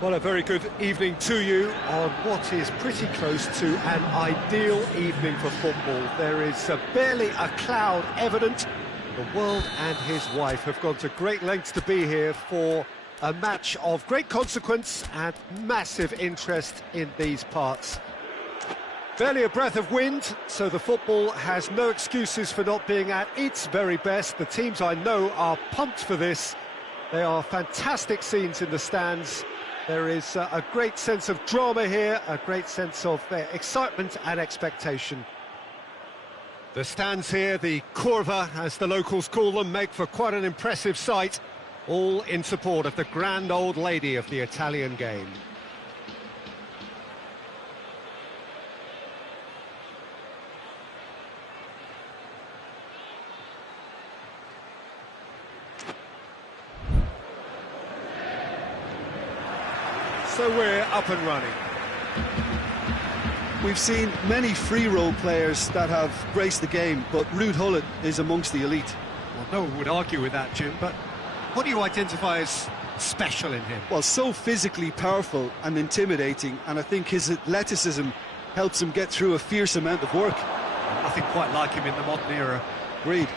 Well, a very good evening to you on what is pretty close to an ideal evening for football. There is barely a cloud evident. The world and his wife have gone to great lengths to be here for a match of great consequence and massive interest in these parts. Barely a breath of wind, so the football has no excuses for not being at its very best. The teams I know are pumped for this. They are fantastic scenes in the stands. There is a great sense of drama here, a great sense of excitement and expectation. The stands here, the curva, as the locals call them, make for quite an impressive sight, all in support of the grand old lady of the Italian game. So we're up and running. We've seen many free role players that have graced the game, but Ruud Gullit is amongst the elite. Well, no one would argue with that, Jim, but what do you identify as special in him? Well, so physically powerful and intimidating, and I think his athleticism helps him get through a fierce amount of work. Nothing quite like him in the modern era. Agreed.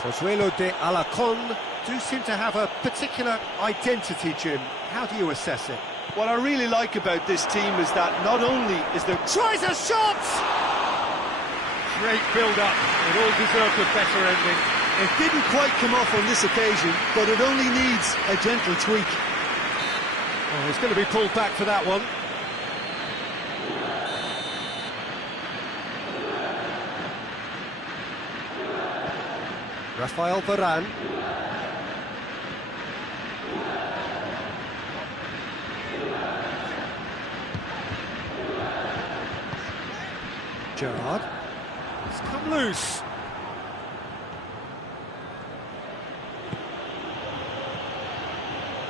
Pozuelo de Alarcón do seem to have a particular identity, Jim. How do you assess it? What I really like about this team is that not only is there... Tries a shot! Great build-up. It all deserved a better ending. It didn't quite come off on this occasion, but it only needs a gentle tweak. Oh, he's going to be pulled back for that one. Rafael Varane. Gerrard. It's come loose.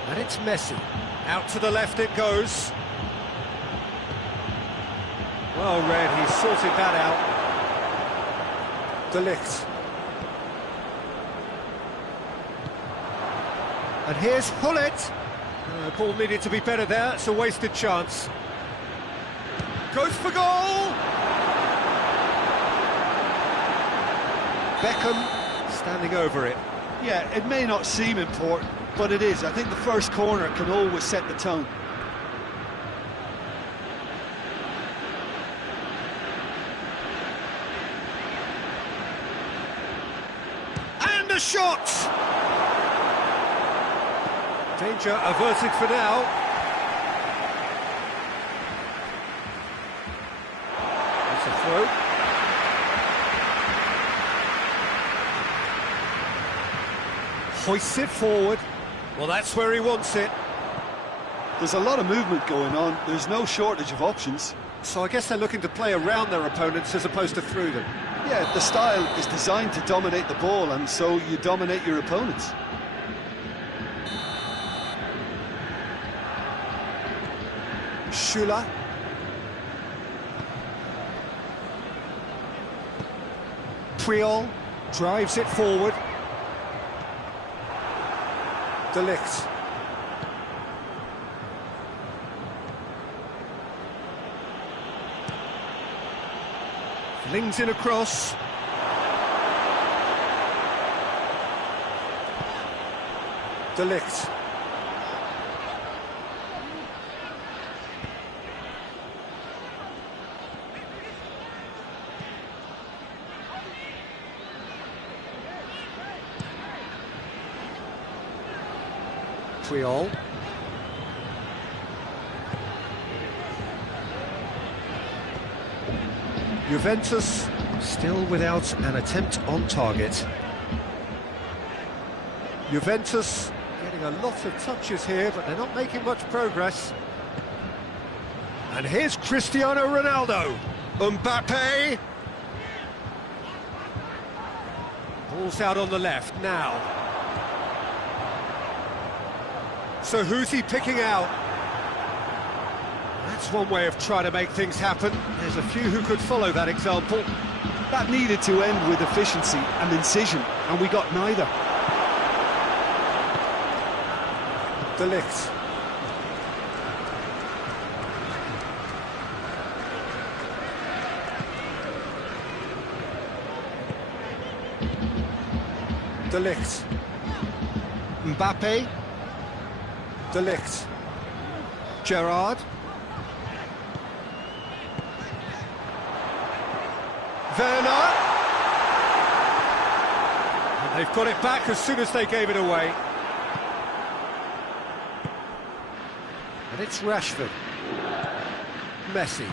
And it's Messi. Out to the left it goes. Well read, he sorted that out. De Ligt. And here's Gullit. Ball needed to be better there, it's a wasted chance. Goes for goal! Beckham standing over it. Yeah, it may not seem important, but it is. I think the first corner can always set the tone. And a shot! Danger averted for now. That's a throw. Hoists it forward. Well, that's where he wants it. There's a lot of movement going on. There's no shortage of options. So I guess they're looking to play around their opponents as opposed to through them. Yeah, the style is designed to dominate the ball, and so you dominate your opponents. Schüller. Puyol drives it forward. De Ligt. Flings in across. De Ligt. Puyol. Juventus still without an attempt on target. Juventus getting a lot of touches here, but they're not making much progress. And here's Cristiano Ronaldo. Mbappe. Ball's out on the left now. So who's he picking out? That's one way of trying to make things happen. There's a few who could follow that example. That needed to end with efficiency and incision, and we got neither. De Ligt. De Ligt. Mbappe. De Ligt. Gerrard. Werner. And they've got it back as soon as they gave it away. And it's Rashford. Messi.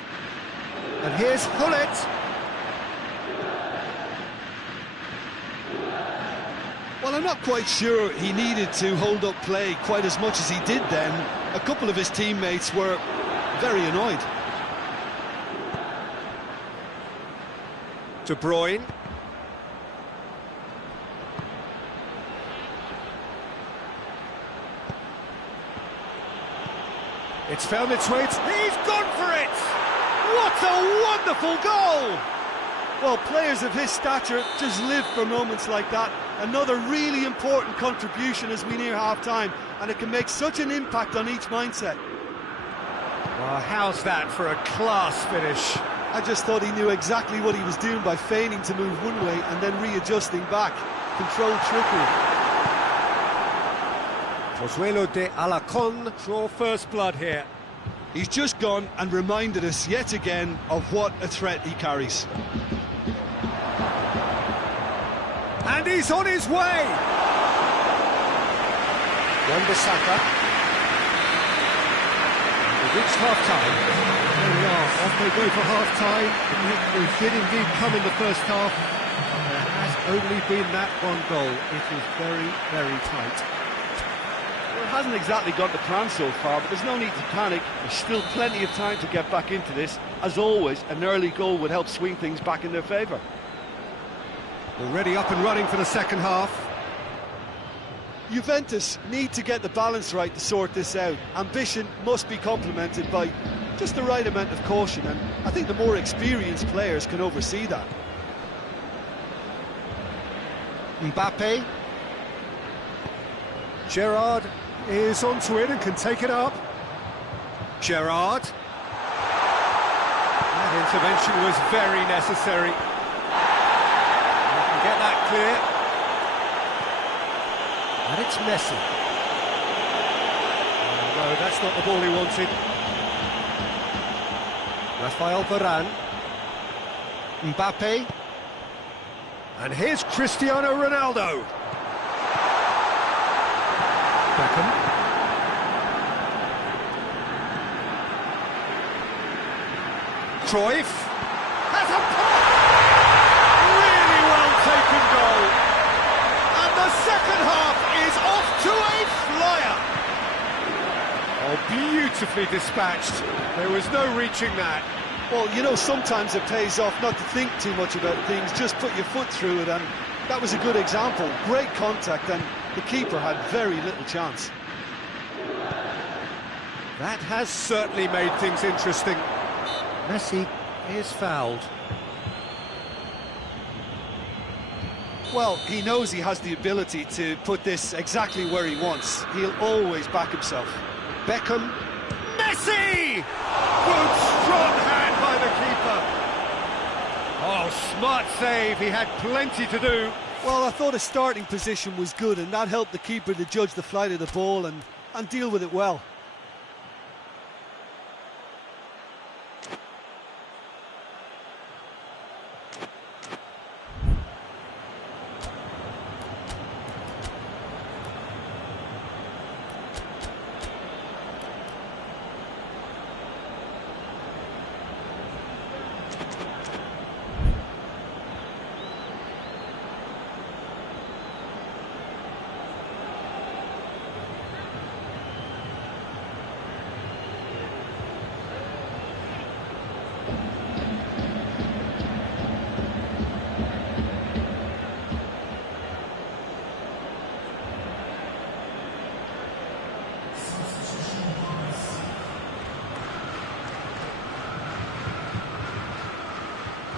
And here's Hullet. Well, I'm not quite sure he needed to hold up play quite as much as he did then. A couple of his teammates were very annoyed. De Bruyne. It's found its way. He's gone for it! What a wonderful goal! Well, players of his stature just live for moments like that. Another really important contribution as we near half-time, and it can make such an impact on each mindset. Well, how's that for a class finish? I just thought he knew exactly what he was doing by feigning to move one way and then readjusting back. Controlled trickery. Pozuelo de Alarcón draw first blood here. He's just gone and reminded us yet again of what a threat he carries. And he's on his way! Wan-Bissaka. We've reached half-time. There we are, off they go for half-time. We did indeed come in the first half. There has only been that one goal. It is very, very tight. Well, it hasn't exactly got the plan so far, but there's no need to panic. There's still plenty of time to get back into this. As always, an early goal would help swing things back in their favour. Already up and running for the second half. Juventus need to get the balance right to sort this out. Ambition must be complemented by just the right amount of caution, and I think the more experienced players can oversee that. Mbappe. Gerrard is onto it and can take it up. Gerrard. That intervention was very necessary. Get that clear. And it's Messi. No, that's not the ball he wanted. Rafael Varane. Mbappe. And here's Cristiano Ronaldo. Beckham. Cruyff. Has a taken goal, and the second half is off to a flyer. Oh, beautifully dispatched. There was no reaching that. Well, you know, sometimes it pays off not to think too much about things, just put your foot through it, and that was a good example. Great contact, and the keeper had very little chance. That has certainly made things interesting. Messi is fouled. Well, he knows he has the ability to put this exactly where he wants. He'll always back himself. Beckham. Messi! Good, strong hand by the keeper. Oh, smart save. He had plenty to do. Well, I thought his starting position was good, and that helped the keeper to judge the flight of the ball and deal with it well.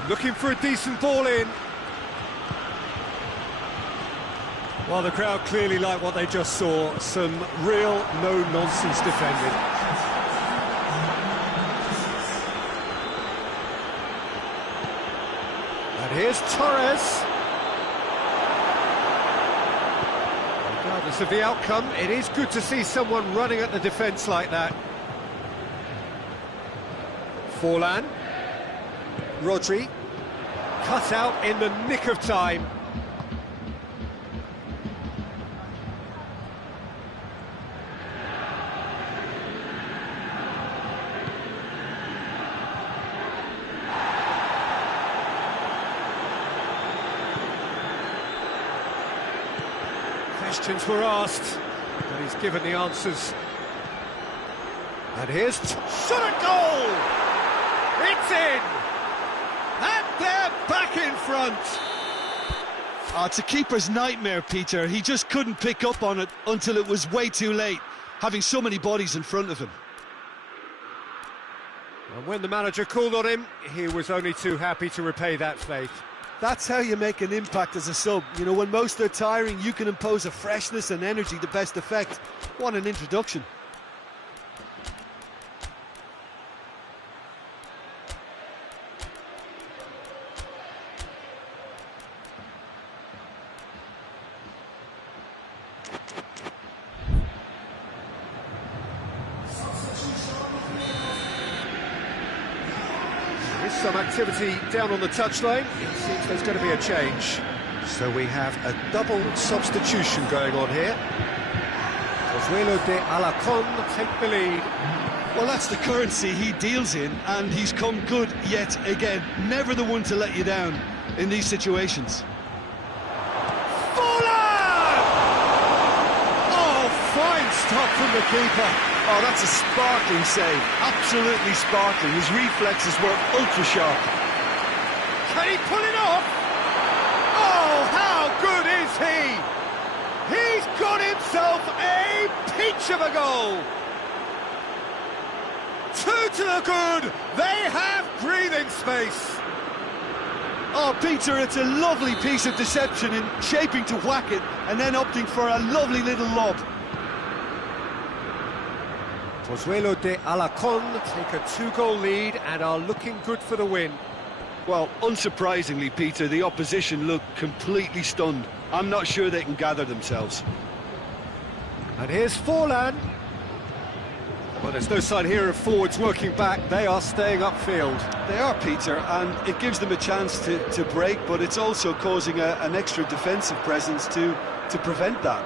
Looking for a decent ball in. Well, the crowd clearly like what they just saw. Some real no-nonsense defending. And here's Torres. Regardless of the outcome, it is good to see someone running at the defence like that. Forlan. Rodri. Cut out in the nick of time. Questions were asked, but he's given the answers. And here's shot at goal! It's in! And they're back in front! Oh, it's a keeper's nightmare, Peter. He just couldn't pick up on it until it was way too late, having so many bodies in front of him. And when the manager called on him, he was only too happy to repay that faith. That's how you make an impact as a sub. You know, when most are tiring, you can impose a freshness and energy to best effect. What an introduction. Some activity down on the touchline. It seems there's going to be a change. So we have a double substitution going on here. Pozuelo de Alarcón take the lead. Well, that's the currency he deals in, and he's come good yet again. Never the one to let you down in these situations. Forlan! Oh, fine stop from the keeper. Oh, that's a sparkling save. Absolutely sparkling. His reflexes were ultra-sharp. Can he pull it off? Oh, how good is he? He's got himself a peach of a goal. 2 to the good. They have breathing space. Oh, Peter, it's a lovely piece of deception in shaping to whack it and then opting for a lovely little lob. Pozuelo de Alarcón take a 2-goal lead and are looking good for the win. Well, unsurprisingly, Peter, the opposition look completely stunned. I'm not sure they can gather themselves. And here's Forlan. Well, there's no sign here of forwards working back. They are staying upfield. They are, Peter, and it gives them a chance to break, but it's also causing an extra defensive presence to prevent that.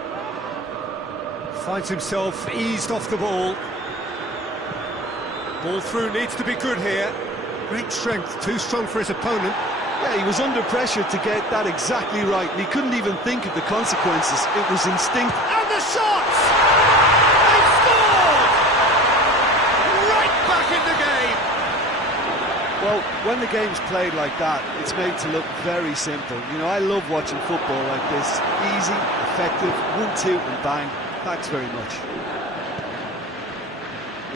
Finds himself eased off the ball. Ball through needs to be good here. Great strength, too strong for his opponent. Yeah, he was under pressure to get that exactly right, and he couldn't even think of the consequences. It was instinct. And the shots! They scored! Right back in the game! Well, when the game's played like that, it's made to look very simple. You know, I love watching football like this. Easy, effective, 1-2 and bang. Thanks very much.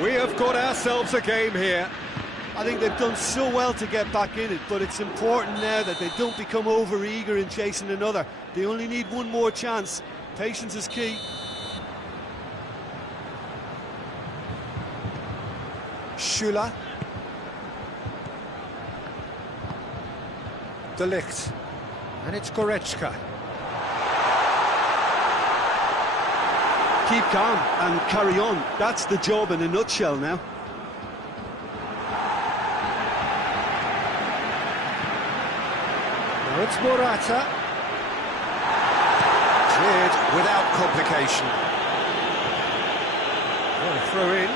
We have got ourselves a game here. I think they've done so well to get back in it, but it's important now that they don't become over-eager in chasing another. They only need one more chance. Patience is key. Schüller. De Ligt. And it's Goretzka. Keep calm and carry on. That's the job in a nutshell now. Now it's Morata. Cleared without complication. Well, a throw in.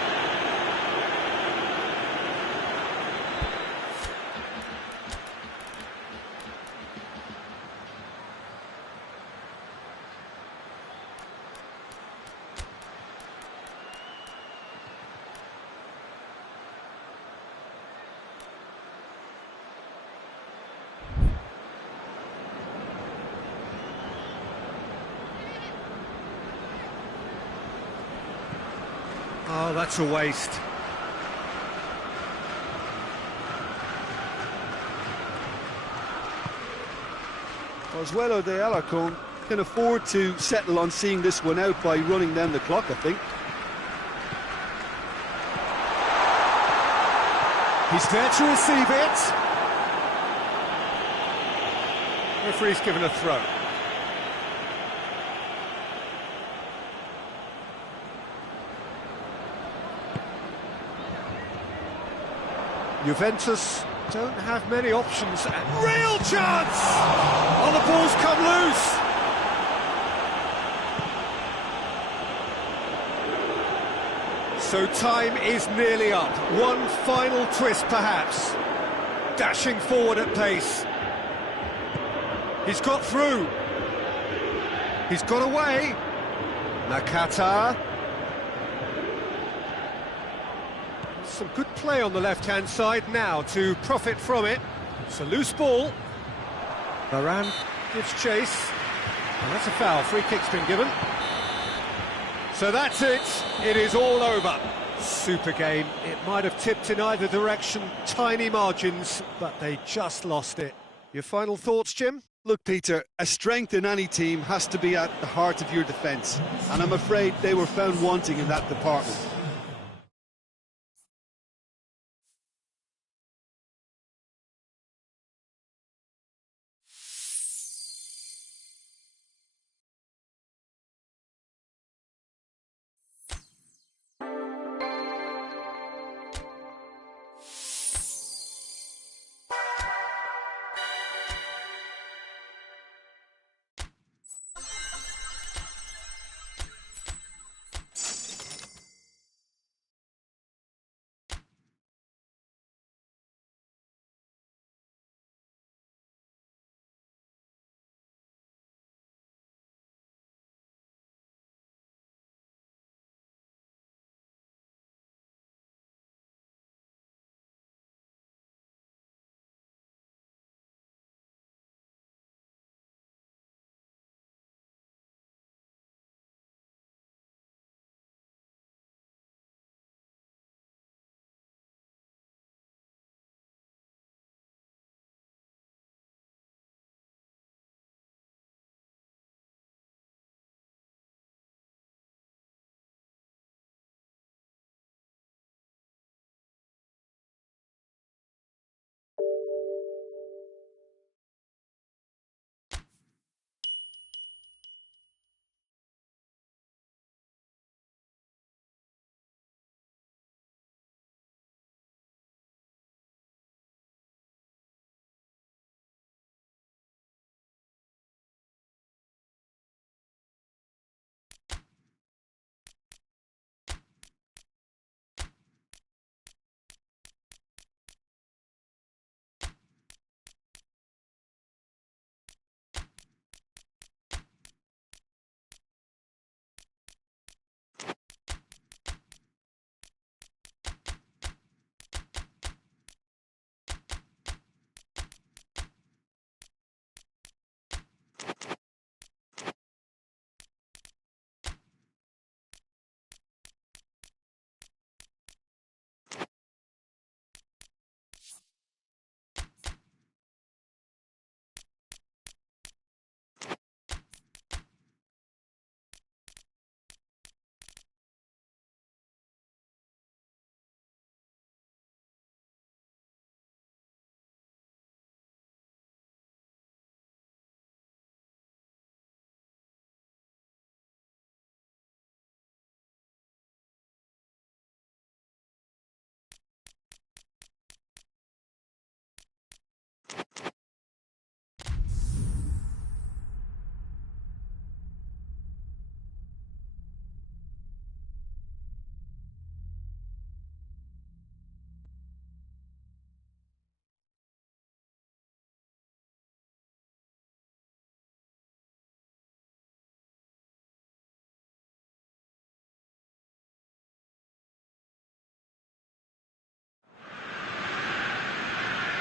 Oh, that's a waste. Pozuelo de Alarcón can afford to settle on seeing this one out by running down the clock, I think. He's there to receive it. Referee's given a throw. Juventus don't have many options, and real chance! Oh, the ball's come loose! So time is nearly up. One final twist, perhaps. Dashing forward at pace. He's got through. He's got away. Nakata. Some good play on the left-hand side now to profit from it. It's a loose ball. Varane gives chase. And that's a foul. Free kick's been given. So that's it. It is all over. Super game. It might have tipped in either direction. Tiny margins, but they just lost it. Your final thoughts, Jim? Look, Peter, a strength in any team has to be at the heart of your defence, and I'm afraid they were found wanting in that department.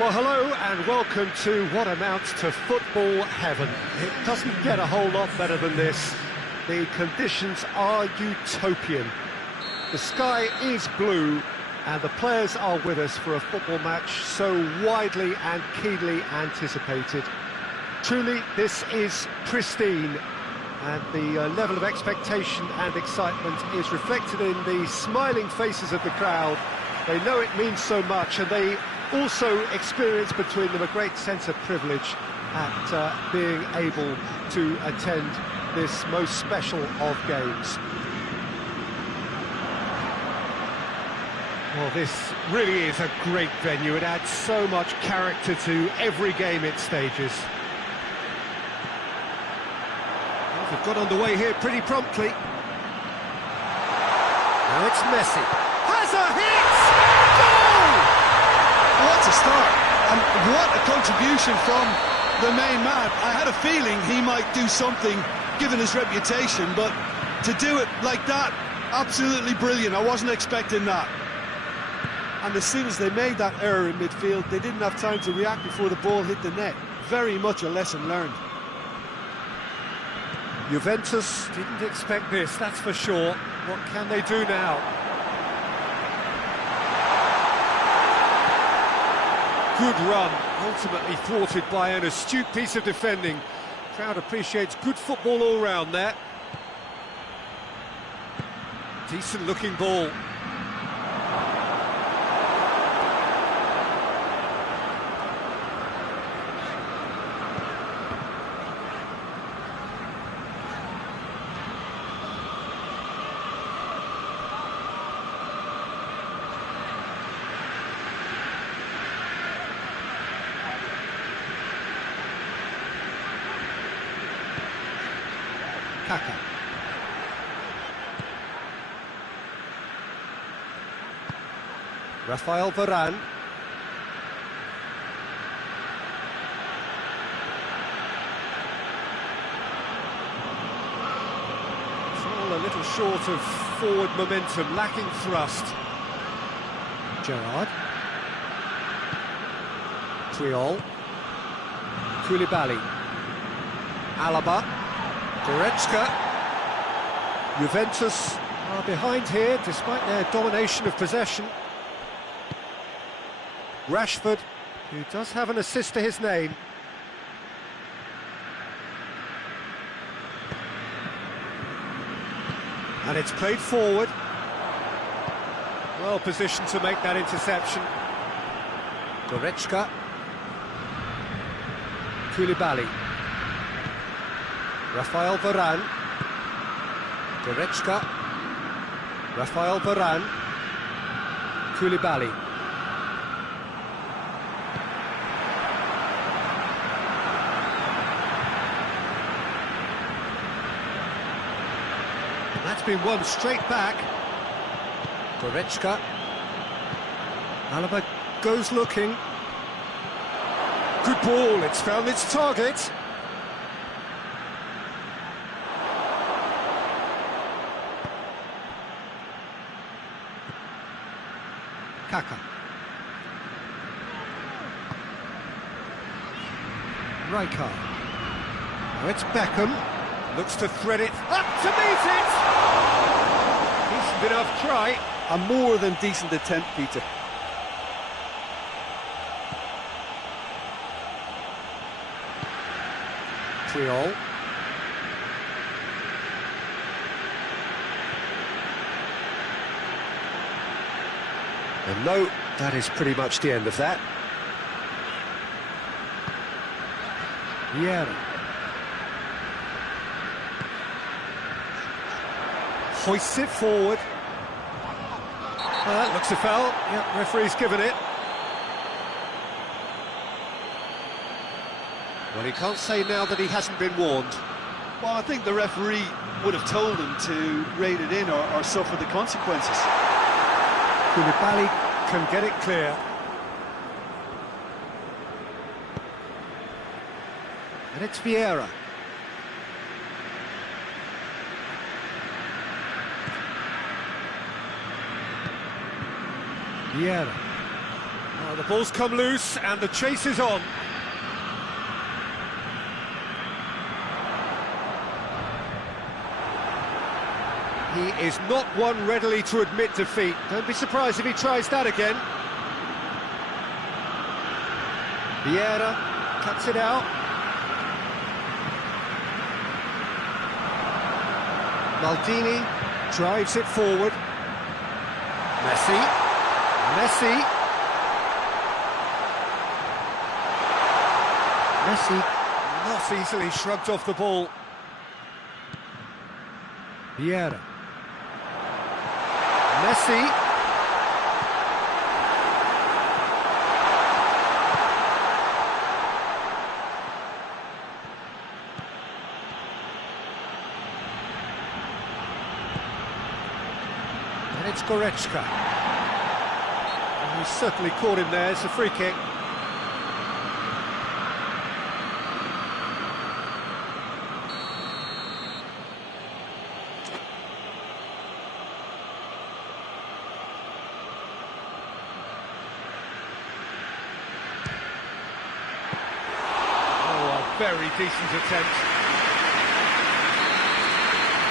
Well, hello and welcome to what amounts to football heaven. It doesn't get a whole lot better than this. The conditions are utopian. The sky is blue and the players are with us for a football match so widely and keenly anticipated. Truly, this is pristine, And the level of expectation and excitement is reflected in the smiling faces of the crowd. They know it means so much, and they also experience between them a great sense of privilege at being able to attend this most special of games. Well, this really is a great venue. It adds so much character to every game it stages. They've got underway here pretty promptly. Now it's Messi. Has a hit! Goal! What a start, and what a contribution from the main man. I had a feeling he might do something, given his reputation, but to do it like that, absolutely brilliant. I wasn't expecting that. And as soon as they made that error in midfield, they didn't have time to react before the ball hit the net. Very much a lesson learned. Juventus didn't expect this, that's for sure. What can they do now? Good run, ultimately thwarted by an astute piece of defending. Crowd appreciates good football all round there. Decent looking ball. Kaka. Rafael Varane. All a little short of forward momentum, lacking thrust. Gerrard. Triol. Koulibaly. Alaba. Goretzka. Juventus are behind here despite their domination of possession. Rashford, who does have an assist to his name. And it's played forward. Well positioned to make that interception. Goretzka. Koulibaly. Rafael Varane. Goretzka. Rafael Varane. Koulibaly. That's been won straight back. Goretzka. Alaba goes looking. Good ball, it's found its target. Kaka. Rijkaard. Now it's Beckham. Looks to thread it up to meet it! Decent enough try. A more than decent attempt, Peter. Triol. And no, that is pretty much the end of that. Vieira. Hoists it forward. That looks a foul. Yep, referee's given it. Well, he can't say now that he hasn't been warned. Well, I think the referee would have told him to rate it in or suffer the consequences. Koulibaly can get it clear. And it's Vieira. Vieira. Oh, the ball's come loose and the chase is on. He is not one readily to admit defeat. Don't be surprised if he tries that again. Vieira cuts it out. Maldini drives it forward. Messi. Messi not easily shrugged off the ball. Vieira. Messi. And it's Goretzka. And he's certainly caught him there. It's a free kick. Very decent attempt.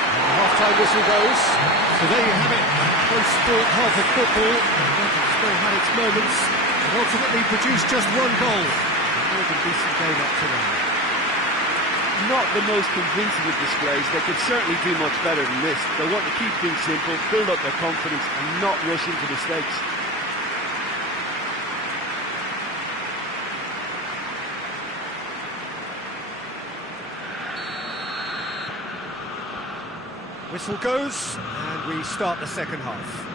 And the half-time whistle goes. So there you have it. Close sport, half of football. It's still had its moments, and ultimately produced just one goal. A more than decent game up to now. Not the most convincing of displays. They could certainly do much better than this. They want to keep things simple, build up their confidence, and not rush into mistakes. Whistle goes, and we start the second half.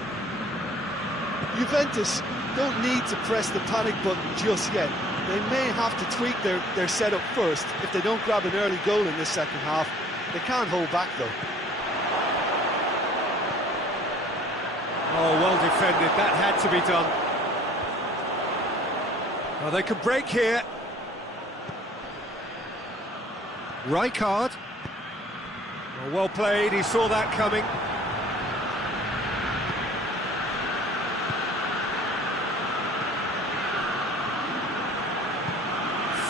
Juventus don't need to press the panic button just yet. They may have to tweak their setup first if they don't grab an early goal in this second half. They can't hold back, though. Oh, well defended. That had to be done. Well, they could break here. Rijkaard. Well played, he saw that coming.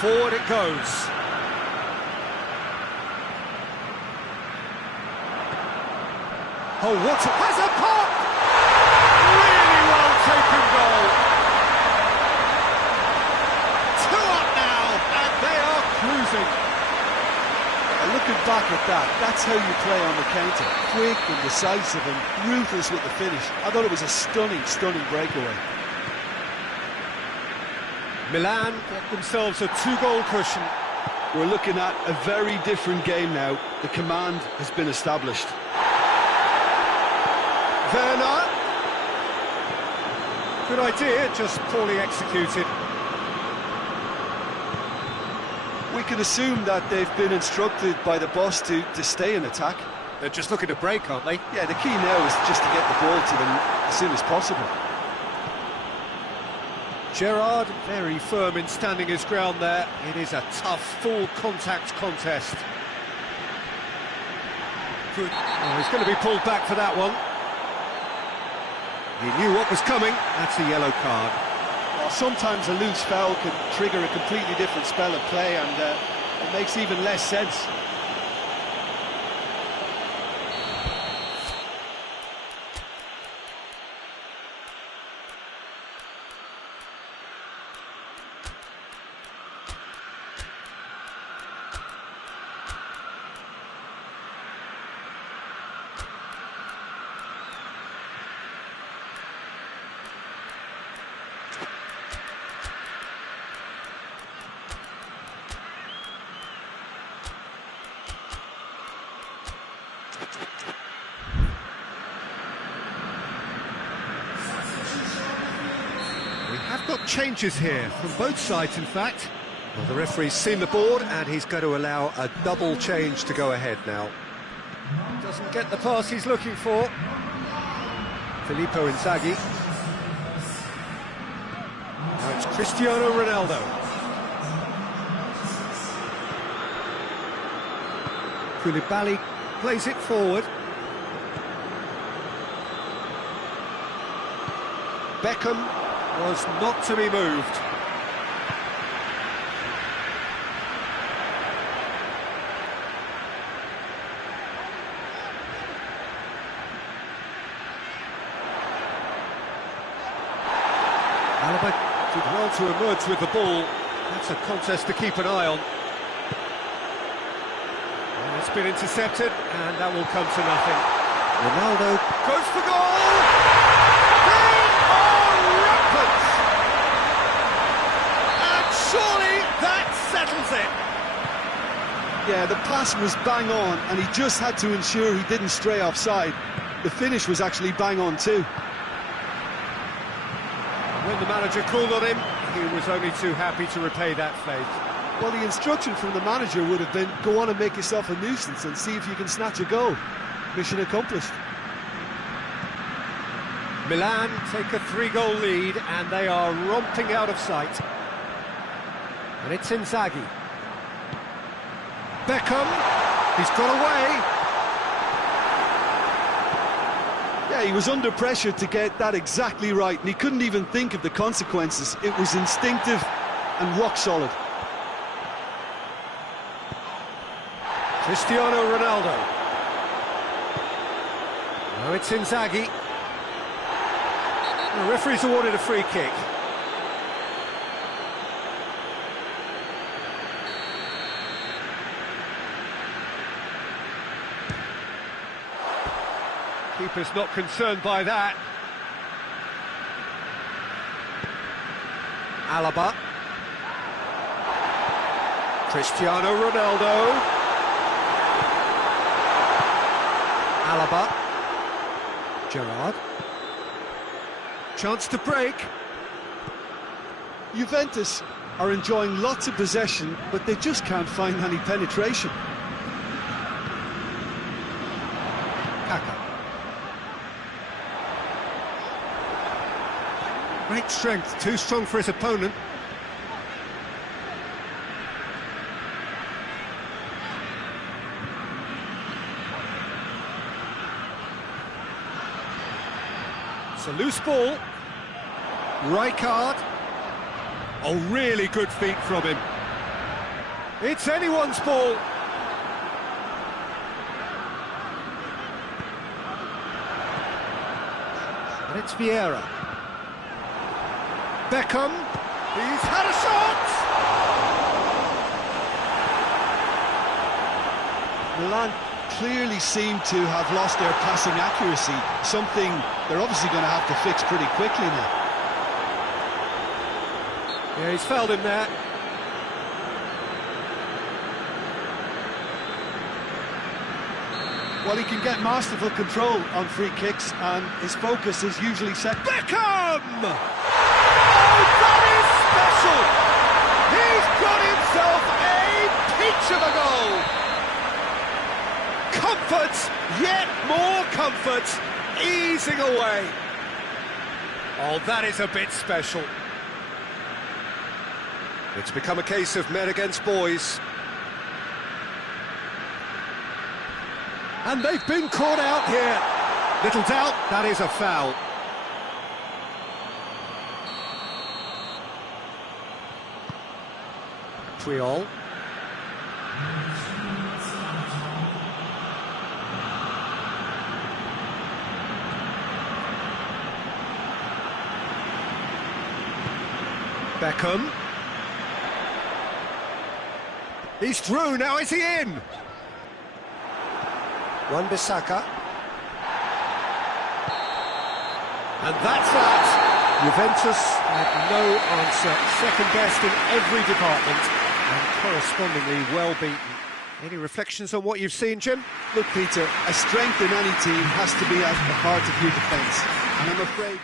Forward it goes. Oh, what has a pop! Really well taken goal. 2 up now, and they are cruising. Looking back at that, that's how you play on the counter. Quick and decisive and ruthless with the finish. I thought it was a stunning breakaway. Milan get themselves a 2-goal cushion. We're looking at a very different game now. The command has been established. Werner. Good idea, just poorly executed. We can assume that they've been instructed by the boss to stay in attack. They're just looking to break, aren't they? Yeah, the key now is just to get the ball to them as soon as possible. Gerrard, very firm in standing his ground there. It is a tough, full-contact contest. Good. Oh, he's going to be pulled back for that one. He knew what was coming. That's a yellow card. Well, sometimes a loose foul can trigger a completely different spell of play, and it makes even less sense. We have got changes here from both sides, in fact. Well, the referee's seen the board and he's going to allow a double change to go ahead now. Doesn't get the pass he's looking for. Filippo Inzaghi. Now it's Cristiano Ronaldo. Koulibaly plays it forward. Beckham was not to be moved. Alaba did well to emerge with the ball. That's a contest to keep an eye on. And It's been intercepted, and that will come to nothing. Ronaldo goes for goal! They are rampant! And surely that settles it! Yeah, the pass was bang on, and he just had to ensure he didn't stray offside. The finish was actually bang on too. When the manager called on him, he was only too happy to repay that faith. Well, the instruction from the manager would have been, go on and make yourself a nuisance and see if you can snatch a goal. Mission accomplished. Milan take a 3-goal lead, and they are romping out of sight. And it's Inzaghi. Beckham, he's got away. Yeah, he was under pressure to get that exactly right, and he couldn't even think of the consequences. It was instinctive and rock solid. Cristiano Ronaldo. Now it's Inzaghi. The referee's awarded a free kick. Keeper's not concerned by that. Alaba. Cristiano Ronaldo. Alaba. Gerrard. Chance to break. Juventus are enjoying lots of possession, but they just can't find any penetration. Kaka. Great strength, too strong for his opponent. It's a loose ball. Rijkaard. Oh, really good feet from him. It's anyone's ball. And it's Vieira. Beckham. He's had a shot! Milan clearly seem to have lost their passing accuracy, something they're obviously going to have to fix pretty quickly now. Yeah, he's fouled him there. Well, he can get masterful control on free kicks, and his focus is usually set. Beckham! Oh, that is special! He's got himself a peach of a goal! Comfort, yet more comfort, easing away. Oh, that is a bit special. It's become a case of men against boys. And they've been caught out here. Little doubt, that is a foul. Triol. Beckham. He's through, now is he in? Wan-Bissaka. And that's that. Juventus had no answer. Second best in every department and correspondingly well beaten. Any reflections on what you've seen, Jim? Look, Peter, a strength in any team has to be at the heart of your defence, and I'm afraid...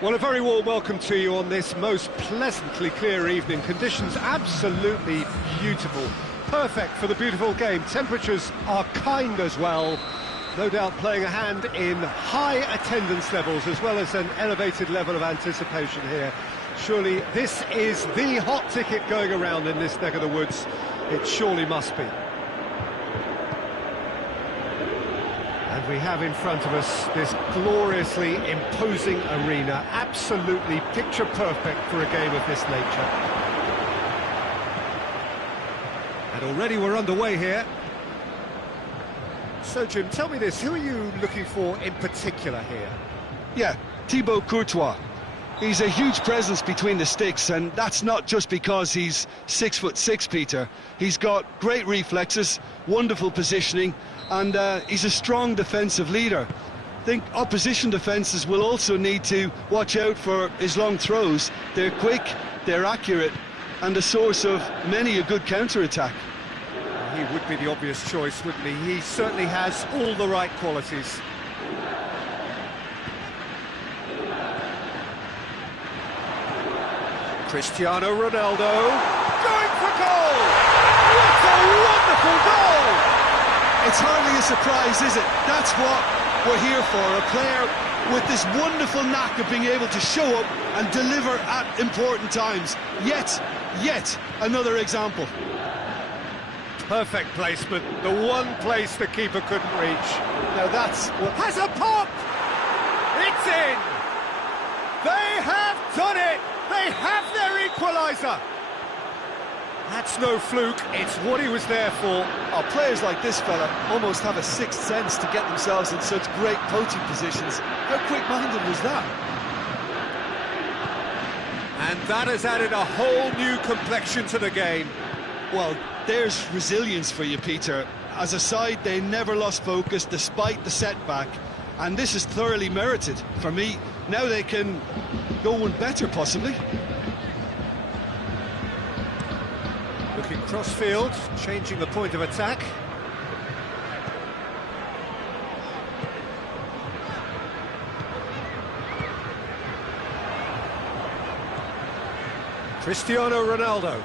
Well, a very warm welcome to you on this most pleasantly clear evening. Conditions absolutely beautiful. Perfect for the beautiful game. Temperatures are kind as well. No doubt playing a hand in high attendance levels as well as an elevated level of anticipation here. Surely this is the hot ticket going around in this neck of the woods. It surely must be. And we have in front of us this gloriously imposing arena, absolutely picture perfect for a game of this nature. And already we're underway here. So Jim, tell me this, who are you looking for in particular here? Yeah, Thibaut Courtois. He's a huge presence between the sticks, and that's not just because he's 6'6", Peter. He's got great reflexes, wonderful positioning, and he's a strong defensive leader. I think opposition defences will also need to watch out for his long throws. They're quick, they're accurate, and a source of many a good counter-attack. He would be the obvious choice, wouldn't he? He certainly has all the right qualities. Cristiano Ronaldo, going for goal! What a wonderful goal! It's hardly a surprise, is it? That's what we're here for, a player with this wonderful knack of being able to show up and deliver at important times. Yet another example. Perfect placement, the one place the keeper couldn't reach. Now that's what has a pop! It's in! They have done it! They have their equaliser! That's no fluke, it's what he was there for. Oh, players like this fella almost have a sixth sense to get themselves in such great poaching positions. How quick-minded was that? And that has added a whole new complexion to the game. Well, there's resilience for you, Peter. As a side, they never lost focus despite the setback, and this is thoroughly merited. For me, now they can go one better, possibly. Looking cross-field, changing the point of attack. Cristiano Ronaldo.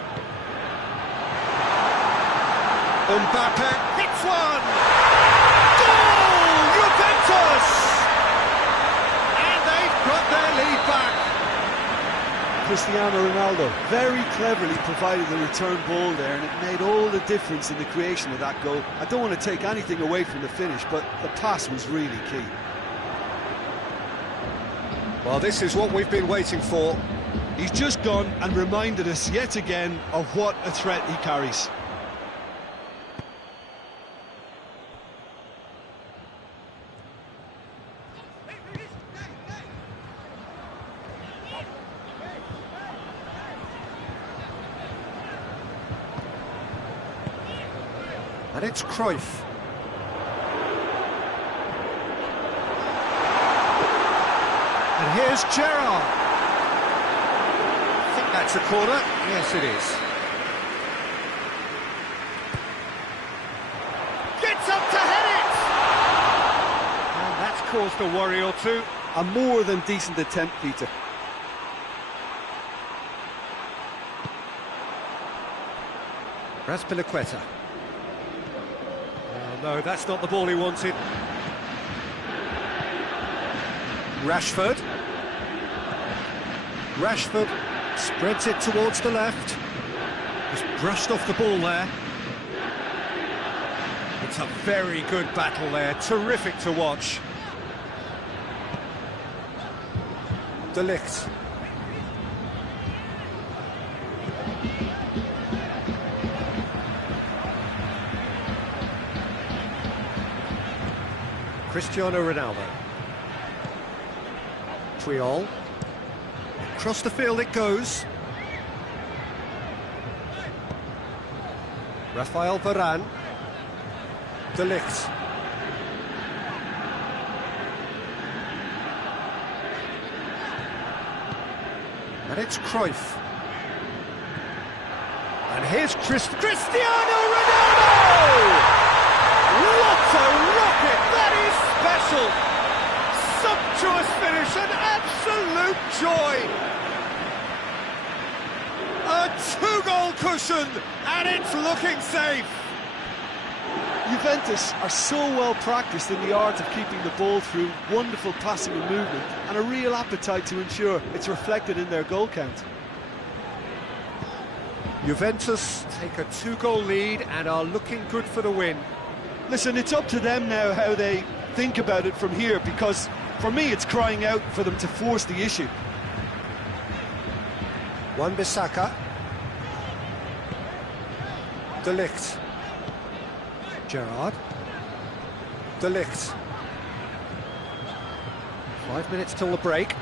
Mbappe hits one! Goal! Juventus! And they've got their lead back. Cristiano Ronaldo very cleverly provided the return ball there, and it made all the difference in the creation of that goal. I don't want to take anything away from the finish, but the pass was really key. Well, this is what we've been waiting for. He's just gone and reminded us yet again of what a threat he carries. And it's Cruyff. And here's Gerrard. I think that's a corner. Yes, it is. Gets up to head it! And that's caused a worry or two. A more than decent attempt, Peter. Raspilicueta. No, that's not the ball he wanted. Rashford. Rashford spreads it towards the left. Just brushed off the ball there. It's a very good battle there, terrific to watch. De Ligt. Cristiano Ronaldo. Puyol. Across the field it goes. Rafael Varane. De Ligt. And it's Cruyff. And here's Cristiano Ronaldo! What a rocket! That is special! Sumptuous finish, an absolute motion, and it's looking safe. Juventus are so well practiced in the art of keeping the ball through wonderful passing and movement, and a real appetite to ensure it's reflected in their goal count. Juventus take a 2-goal lead and are looking good for the win. Listen, it's up to them now how they think about it from here, because for me it's crying out for them to force the issue. Wan-Bissaka. De Ligt. Gerrard. De Ligt. 5 minutes till the break.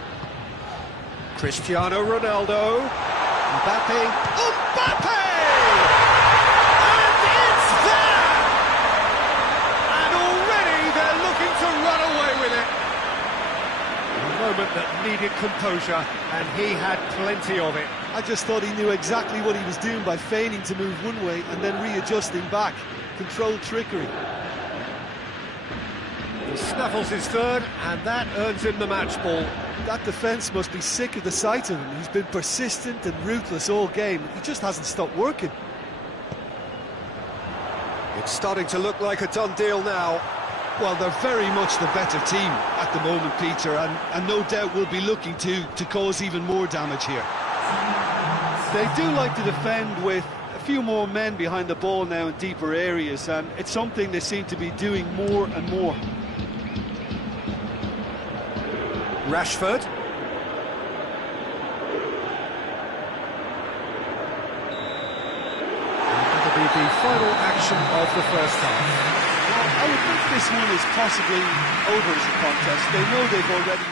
Cristiano Ronaldo. Mbappe. Mbappe! And it's there! And already they're looking to run away with it. A moment that needed composure, and he had plenty of it. I just thought he knew exactly what he was doing by feigning to move one way and then readjusting back. Controlled trickery. He snaffles his third, and that earns him the match ball. That defence must be sick of the sight of him. He's been persistent and ruthless all game. He just hasn't stopped working. It's starting to look like a done deal now. Well, they're very much the better team at the moment, Peter, and no doubt will be looking to cause even more damage here. They do like to defend with a few more men behind the ball now in deeper areas, and it's something they seem to be doing more and more. Rashford. That'll be the final action of the first half. Well, I would think this one is possibly over as a contest. They know they've already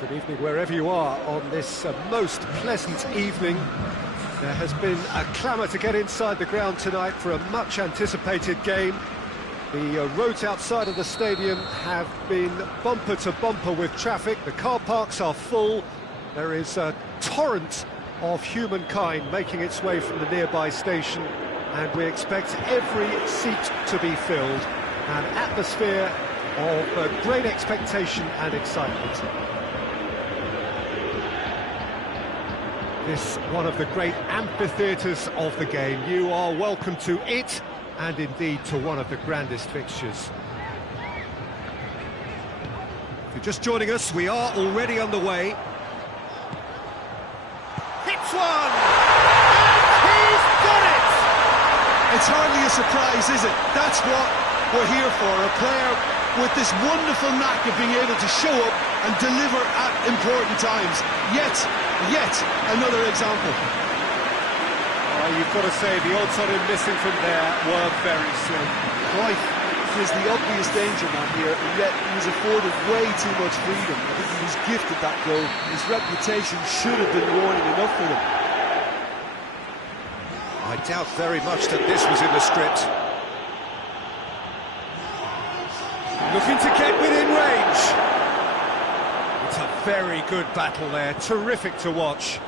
Good evening wherever you are on this most pleasant evening. There has been a clamour to get inside the ground tonight for a much anticipated game. The roads outside of the stadium have been bumper to bumper with traffic. The car parks are full. There is a torrent of humankind making its way from the nearby station, and we expect every seat to be filled. An atmosphere of great expectation and excitement. This one of the great amphitheatres of the game. You are welcome to it, and indeed to one of the grandest fixtures. If you're just joining us, we are already underway. Hits one! And he's got it! It's hardly a surprise, is it? That's what we're here for, a player with this wonderful knack of being able to show up and deliver at important times. Yet another example. You've got to say, the odds on him missing from there were very slim. Cruyff is the obvious danger man here, and yet he was afforded way too much freedom. I think he was gifted that goal. His reputation should have been warning enough for him. I doubt very much that this was in the script. Looking to get within range. It's a very good battle there, terrific to watch.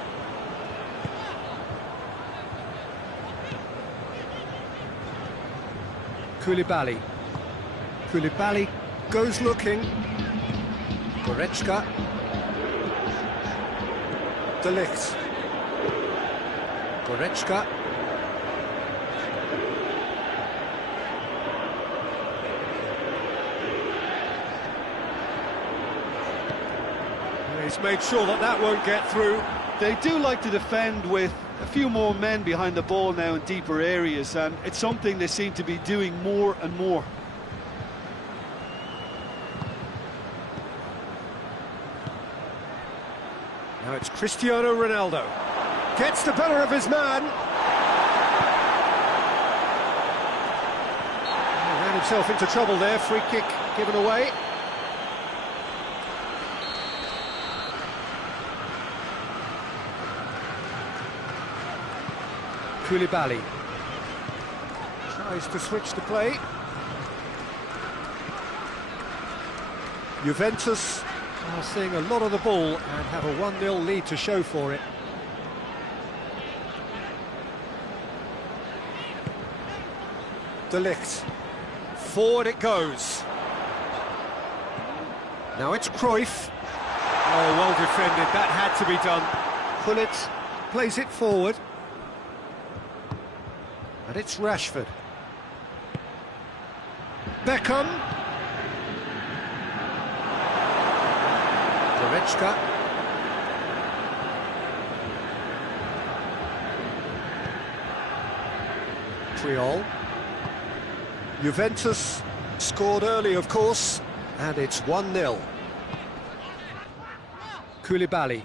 Koulibaly goes looking. Goretzka. De Ligt. Goretzka. He's made sure that that won't get through. They do like to defend with a few more men behind the ball now in deeper areas, and it's something they seem to be doing more and more. Now it's Cristiano Ronaldo. Gets the better of his man. He ran himself into trouble there. Free kick given away. Koulibaly tries to switch the play. Juventus are seeing a lot of the ball and have a 1-0 lead to show for it. De Ligt. Forward it goes. Now it's Cruyff. Oh, well defended. That had to be done. Gullit plays it forward. And it's Rashford. Beckham. Goretzka. Triol. Juventus scored early, of course, and it's 1-0. Koulibaly.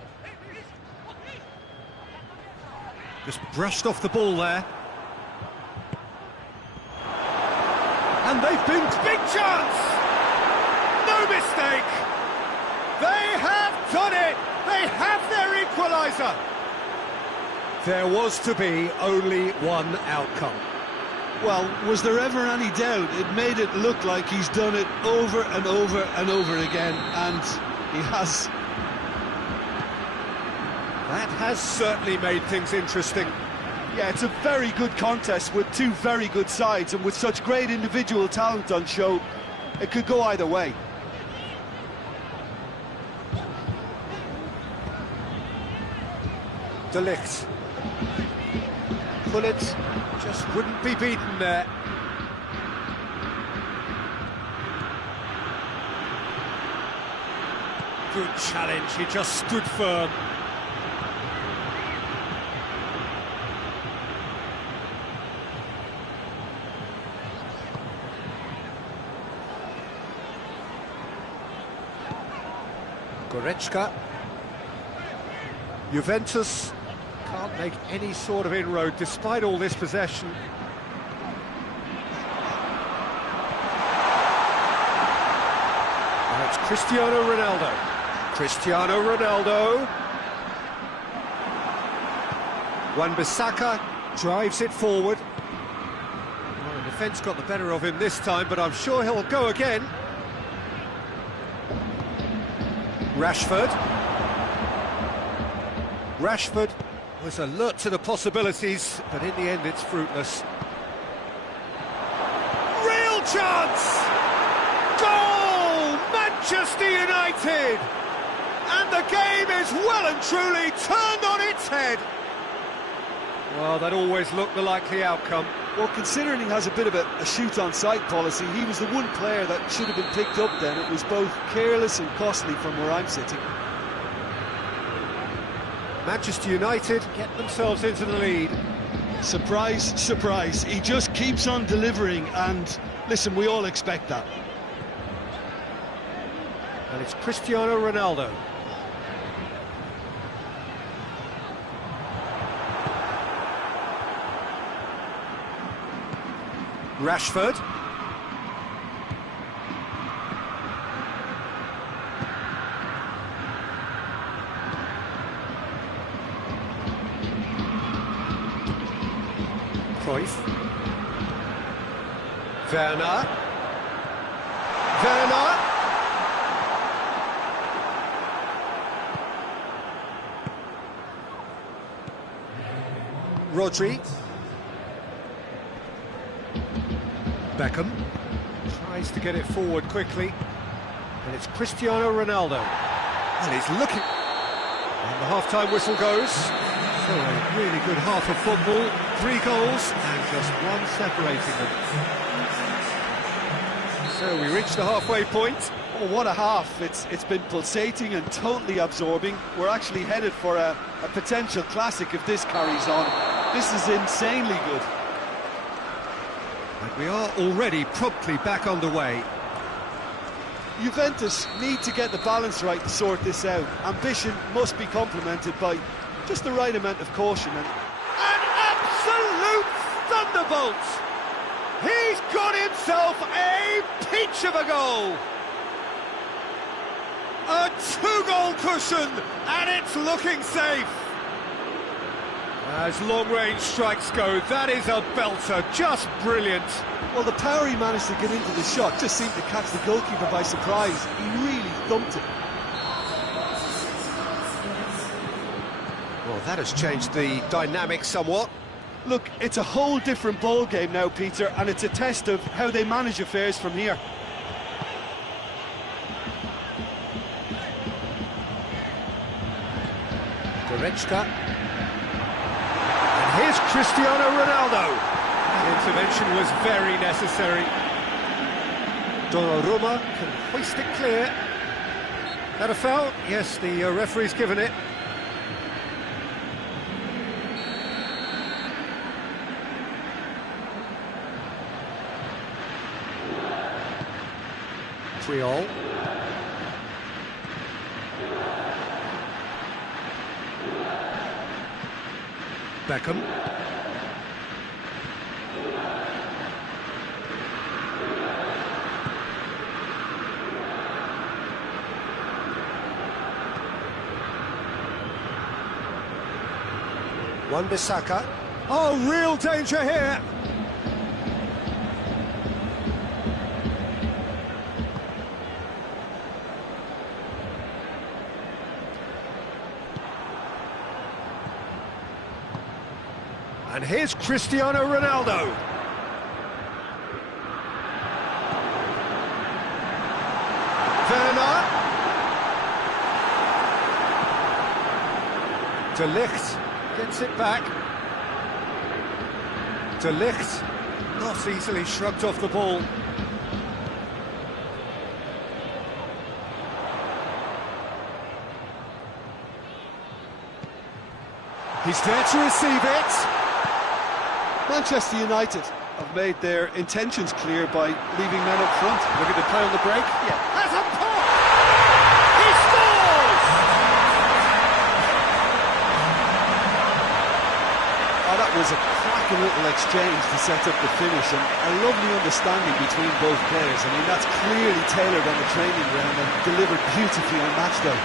Just brushed off the ball there. And they've been... Big chance! No mistake! They have done it! They have their equaliser! There was to be only one outcome. Well, was there ever any doubt? It made it look like he's done it over and over and over again, and he has. That has certainly made things interesting. Yeah, it's a very good contest with two very good sides, and with such great individual talent on show, it could go either way. De Ligt. Gullit just wouldn't be beaten there. Good challenge, he just stood firm. Goretzka. Juventus can't make any sort of inroad despite all this possession. Now it's Cristiano Ronaldo. Cristiano Ronaldo. Wan-Bissaka drives it forward. Well, the defence got the better of him this time, but I'm sure he'll go again. Rashford. Rashford was alert to the possibilities, but in the end it's fruitless. Real chance! Goal! Manchester United! And the game is well and truly turned on its head. Well, that always looked the likely outcome. Well, considering he has a bit of a shoot-on-sight policy, he was the one player that should have been picked up then. It was both careless and costly from where I'm sitting. Manchester United get themselves into the lead. Surprise, surprise. He just keeps on delivering, and listen, we all expect that. And it's Cristiano Ronaldo. Rashford. Cruyff. Werner. Werner. Rodri. Beckham tries to get it forward quickly, and it's Cristiano Ronaldo, and he's looking, and the half-time whistle goes. So a really good half of football, 3 goals and just one separating them. So we reach the halfway point. Oh, what a half. It's been pulsating and totally absorbing. We're actually headed for a potential classic if this carries on. This is insanely good. And we are already promptly back underway. Juventus need to get the balance right to sort this out. Ambition must be complemented by just the right amount of caution. And an absolute thunderbolt! He's got himself a peach of a goal! A 2-goal cushion, and it's looking safe! As long-range strikes go, that is a belter, just brilliant. Well, the power he managed to get into the shot just seemed to catch the goalkeeper by surprise. He really thumped it. Well, that has changed the dynamic somewhat. Look, it's a whole different ball game now, Peter, and it's a test of how they manage affairs from here. Goretzka. Here's Cristiano Ronaldo. The intervention was very necessary. Donnarumma can hoist it clear. That a foul? Yes, the referee's given it. Triol. Beckham. Wan-Bissaka. Oh, real danger here. And here's Cristiano Ronaldo. Werner. De Ligt gets it back. De Ligt not easily shrugged off the ball. He's there to receive it. Manchester United have made their intentions clear by leaving men up front. Look at the play on the break. Yeah, has a pop! He scores! Oh, that was a cracking little exchange to set up the finish, and a lovely understanding between both players. I mean, that's clearly tailored on the training ground and delivered beautifully on match day.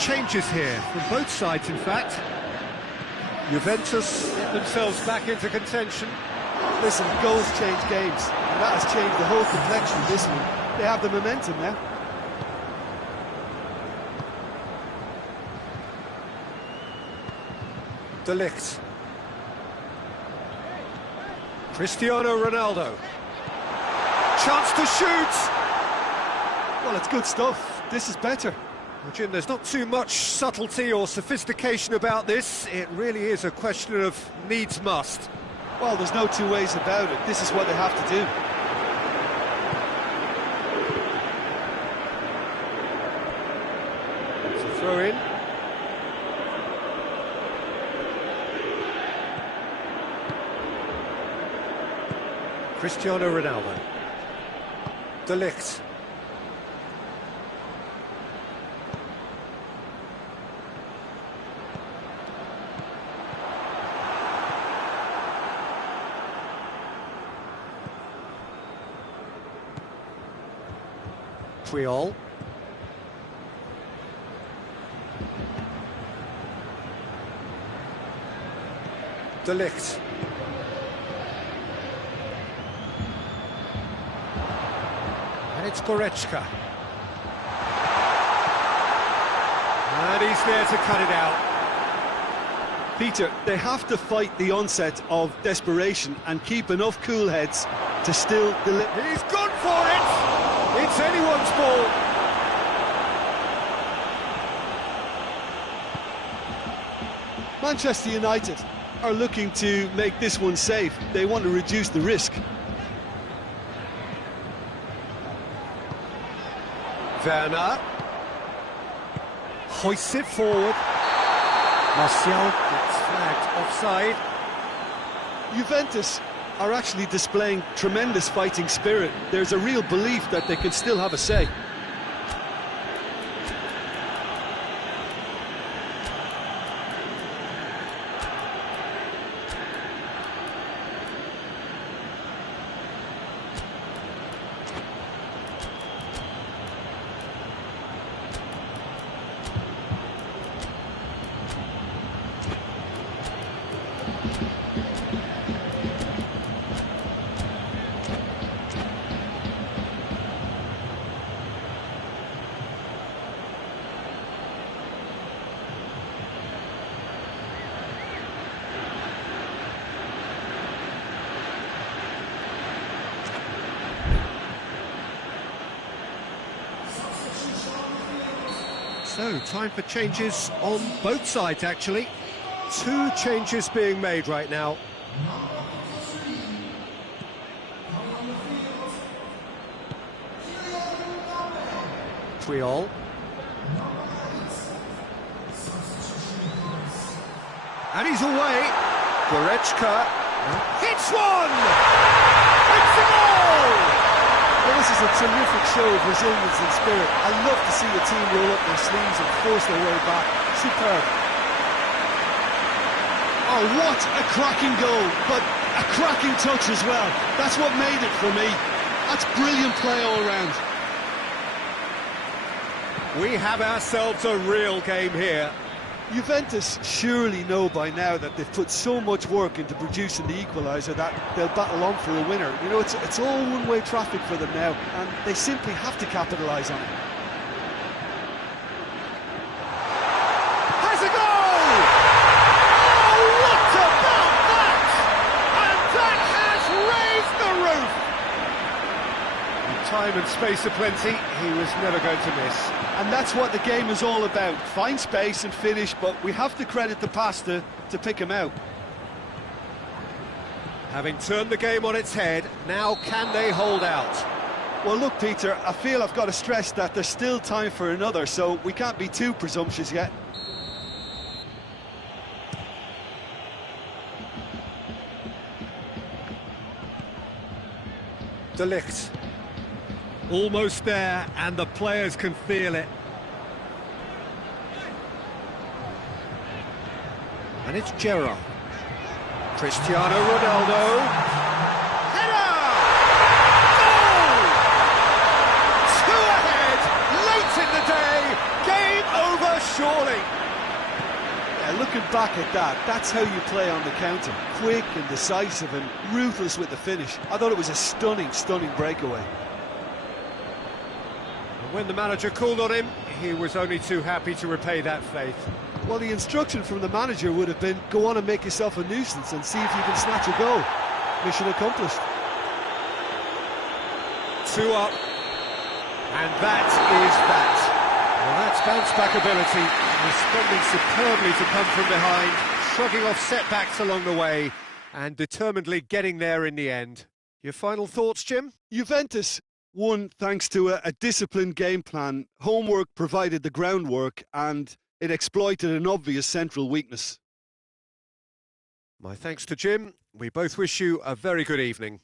changes here, from both sides in fact. Juventus get themselves back into contention. Listen, goals change games, and that has changed the whole complexion of this one. They have the momentum now. De Ligt. Cristiano Ronaldo. Chance to shoot! Well, it's good stuff. This is better. Well, Jim, there's not too much subtlety or sophistication about this. It really is a question of needs must. Well, there's no two ways about it. This is what they have to do. It's a throw in. Cristiano Ronaldo. De Ligt. Puyol. De Ligt. And it's Goretzka. And he's there to cut it out. Peter, they have to fight the onset of desperation and keep enough cool heads to still deliver. He's gone for it! It's anyone's ball. Manchester United are looking to make this one safe. They want to reduce the risk. Werner hoists it forward. Martial gets flagged offside. Juventus are actually displaying tremendous fighting spirit. There's a real belief that they can still have a say. So, time for changes on both sides, actually. Two changes being made right now. Puyol. And he's away. Goretzka hits one! It's a goal! Well, this is a terrific show of resilience and spirit. I love to see a team roll up their sleeves and force their way back. Superb. Oh, what a cracking goal, but a cracking touch as well. That's what made it for me. That's brilliant play all round. We have ourselves a real game here. Juventus surely know by now that they've put so much work into producing the equaliser that they'll battle on for a winner. You know, it's all one-way traffic for them now, and they simply have to capitalise on it. Has a goal! Oh, what about that? And that has raised the roof! With time and space aplenty, he was never going to miss. And that's what the game is all about. Find space and finish, but we have to credit the passer to pick him out. Having turned the game on its head, now can they hold out? Well, look, Peter, I feel I've got to stress that there's still time for another, so we can't be too presumptuous yet. De Ligt. Almost there, and the players can feel it. And it's Gerrard. Cristiano Ronaldo. Header! Goal! Two ahead, late in the day, game over surely. Yeah, looking back at that, that's how you play on the counter. Quick and decisive and ruthless with the finish. I thought it was a stunning, stunning breakaway. And when the manager called on him, he was only too happy to repay that faith. Well, the instruction from the manager would have been, go on and make yourself a nuisance and see if you can snatch a goal. Mission accomplished. 2 up. And that is that. Well, that's bounce-back ability, responding superbly to come from behind, shrugging off setbacks along the way, and determinedly getting there in the end. Your final thoughts, Jim? Juventus won thanks to a disciplined game plan. Homework provided the groundwork, and it exploited an obvious central weakness. My thanks to Jim. We both wish you a very good evening.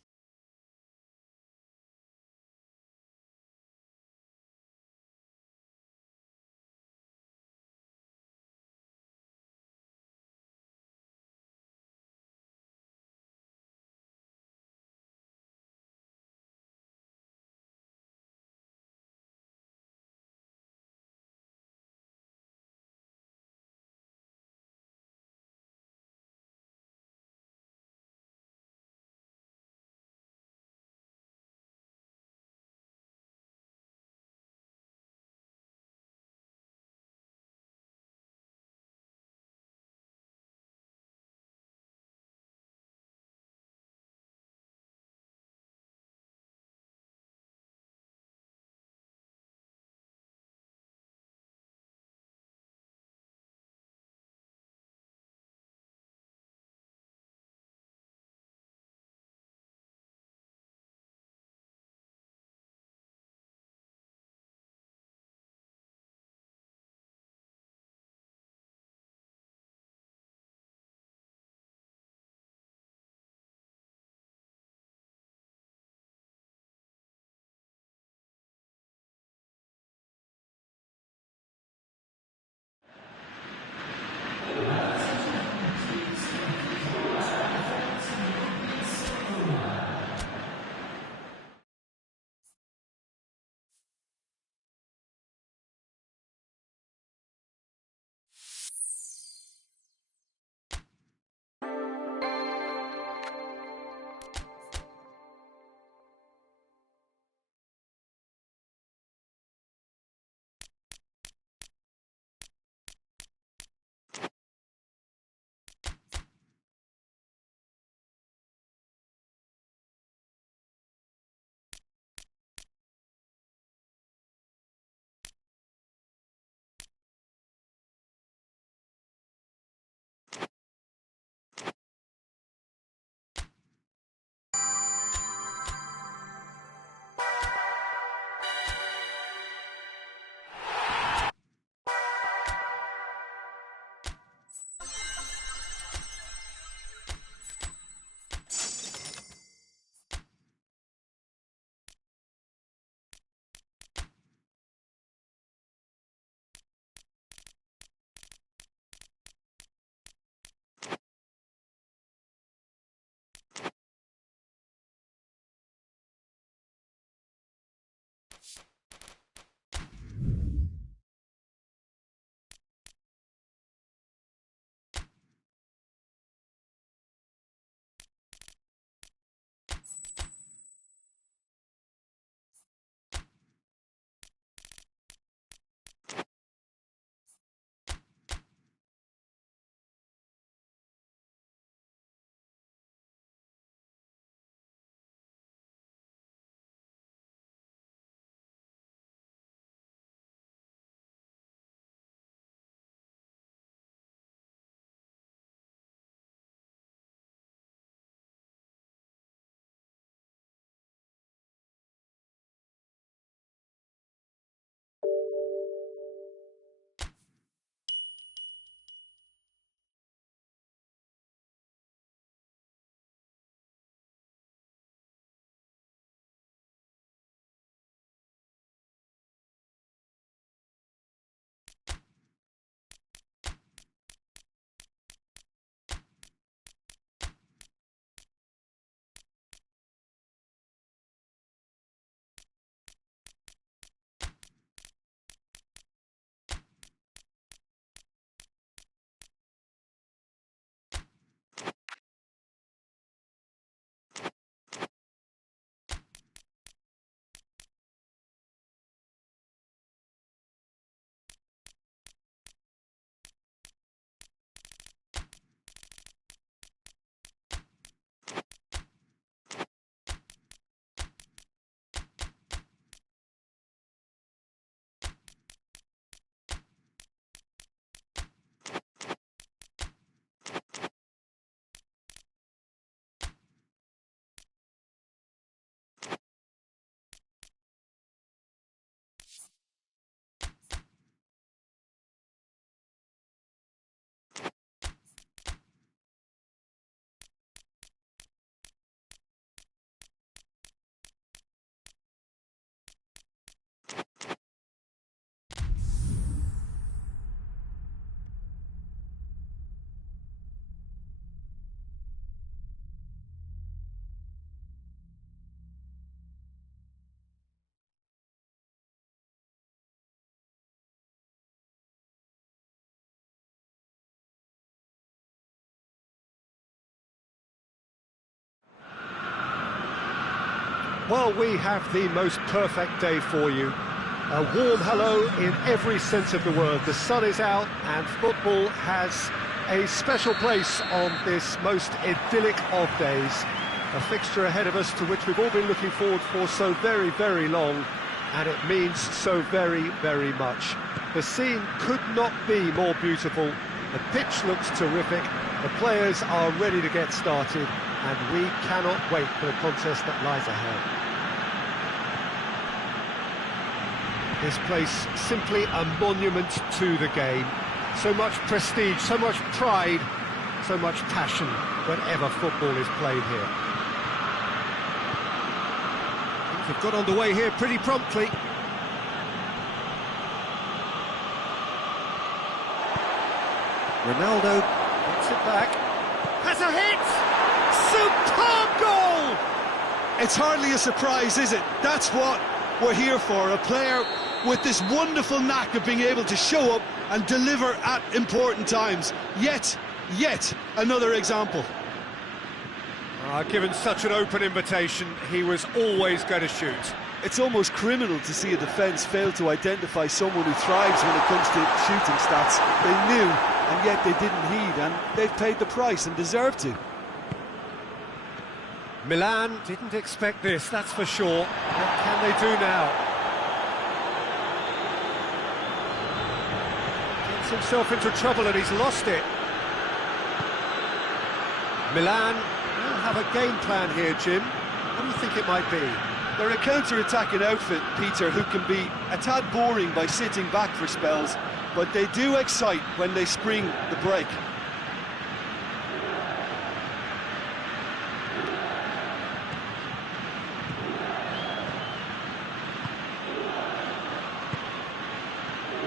Well, we have the most perfect day for you. A warm hello in every sense of the word. The sun is out and football has a special place on this most idyllic of days. A fixture ahead of us to which we've all been looking forward for so very, very long, and it means so very, very much. The scene could not be more beautiful. The pitch looks terrific. The players are ready to get started, and we cannot wait for the contest that lies ahead. This place simply a monument to the game. So much prestige, so much pride, so much passion whenever football is played here. Things have got underway here pretty promptly. Ronaldo gets it back. Has a hit! Superb goal! It's hardly a surprise, is it? That's what we're here for, a player with this wonderful knack of being able to show up and deliver at important times. Yet another example. Given such an open invitation, he was always going to shoot. It's almost criminal to see a defence fail to identify someone who thrives when it comes to shooting stats. They knew, and yet they didn't heed, and they've paid the price and deserve to. Milan didn't expect this, that's for sure. What can they do now? Gets himself into trouble and he's lost it. Milan will have a game plan here, Jim. What do you think it might be? They're a counter-attacking outfit, Peter, who can be a tad boring by sitting back for spells, but they do excite when they spring the break.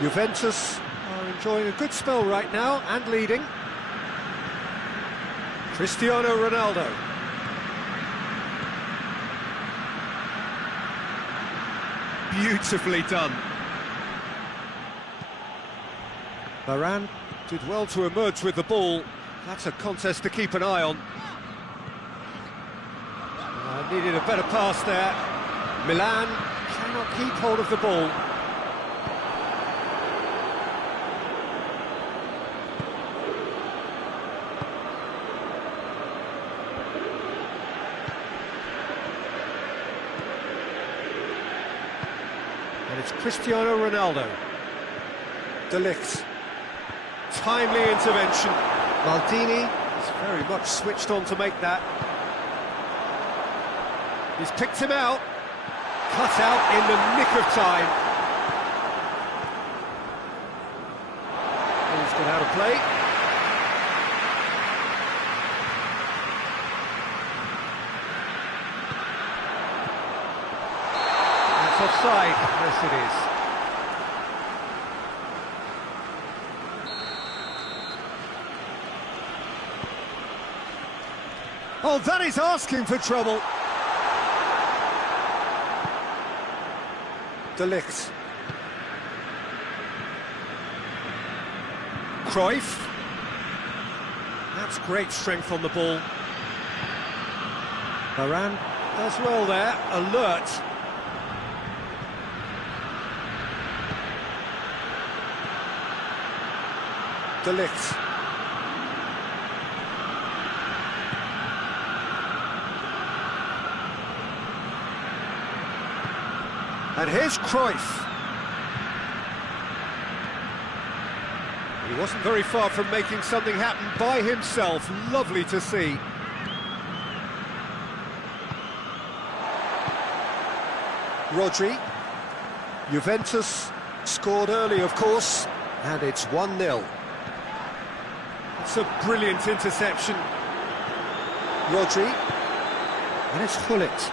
Juventus are enjoying a good spell right now and leading. Cristiano Ronaldo. Beautifully done. Varane did well to emerge with the ball. That's a contest to keep an eye on. Needed a better pass there. Milan cannot keep hold of the ball. And it's Cristiano Ronaldo. De Ligt. Timely intervention. Maldini is very much switched on to make that. He's picked him out. Cut out in the nick of time. He's got out of play. That's offside. Yes, it is. Oh, that is asking for trouble. De Ligt. Cruyff. That's great strength on the ball. Varane does well there, alert. De Ligt. And here's Cruyff. He wasn't very far from making something happen by himself. Lovely to see. Rodri. Juventus scored early, of course, and it's 1-0. It's a brilliant interception. Rodri. And it's Gullit.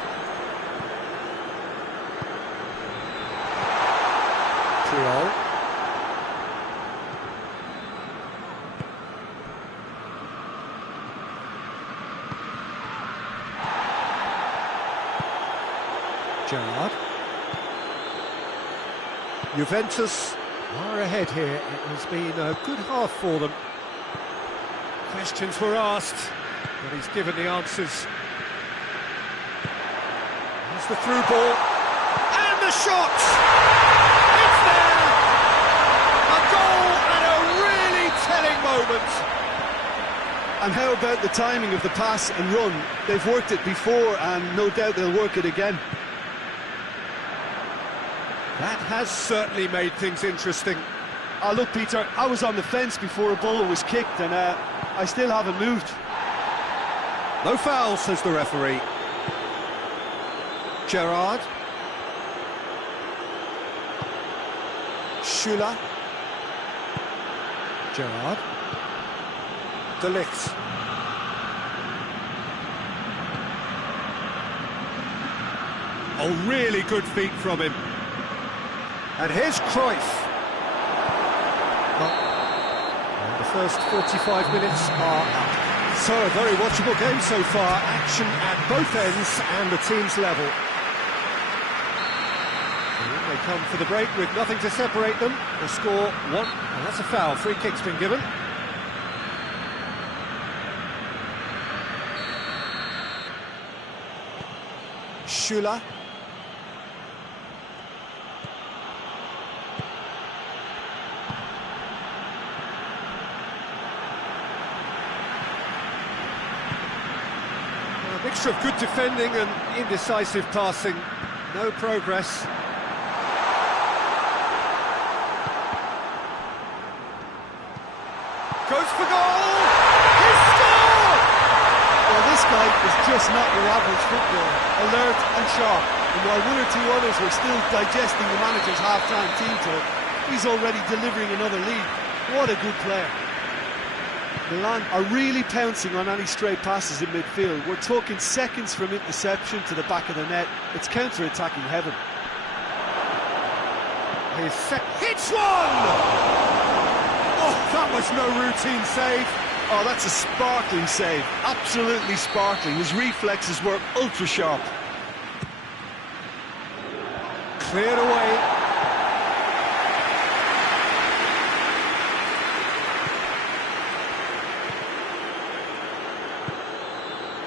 Gerrard. Juventus are ahead here. It has been a good half for them. Questions were asked, but he's given the answers. It's the through ball. And the shot! It's there! A goal and a really telling moment. And how about the timing of the pass and run? They've worked it before and no doubt they'll work it again. That has certainly made things interesting. Oh, look, Peter, I was on the fence before a ball was kicked and I still haven't moved. No foul, says the referee. Gerrard. Schüller. Gerrard. De Ligt. Oh, really good feet from him. And here's Cruyff. And the first 45 minutes are up. So, a very watchable game so far. Action at both ends and the team's level. And they come for the break with nothing to separate them. The score 1. And that's a foul. Free kick's been given. Schüller. A mixture of good defending and indecisive passing. No progress. Goes for goal! He scored! Well, this guy is just not your average footballer. Alert and sharp. And while one or two others were still digesting the manager's half-time team talk, he's already delivering another lead. What a good player. Milan are really pouncing on any stray passes in midfield. We're talking seconds from interception to the back of the net. It's counter-attacking heaven. Hits one! Oh, that was no routine save. Oh, that's a sparkling save. Absolutely sparkling. His reflexes were ultra-sharp. Cleared away.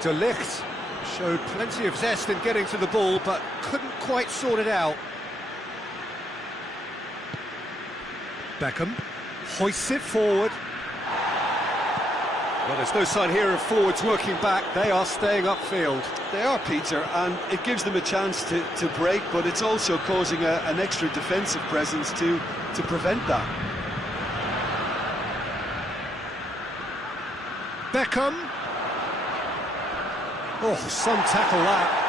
De Ligt showed plenty of zest in getting to the ball, but couldn't quite sort it out. Beckham hoists it forward. Well, there's no sign here of forwards working back. They are staying upfield. They are, Peter, and it gives them a chance to break, but it's also causing an extra defensive presence to prevent that. Beckham. Oh, some tackle that.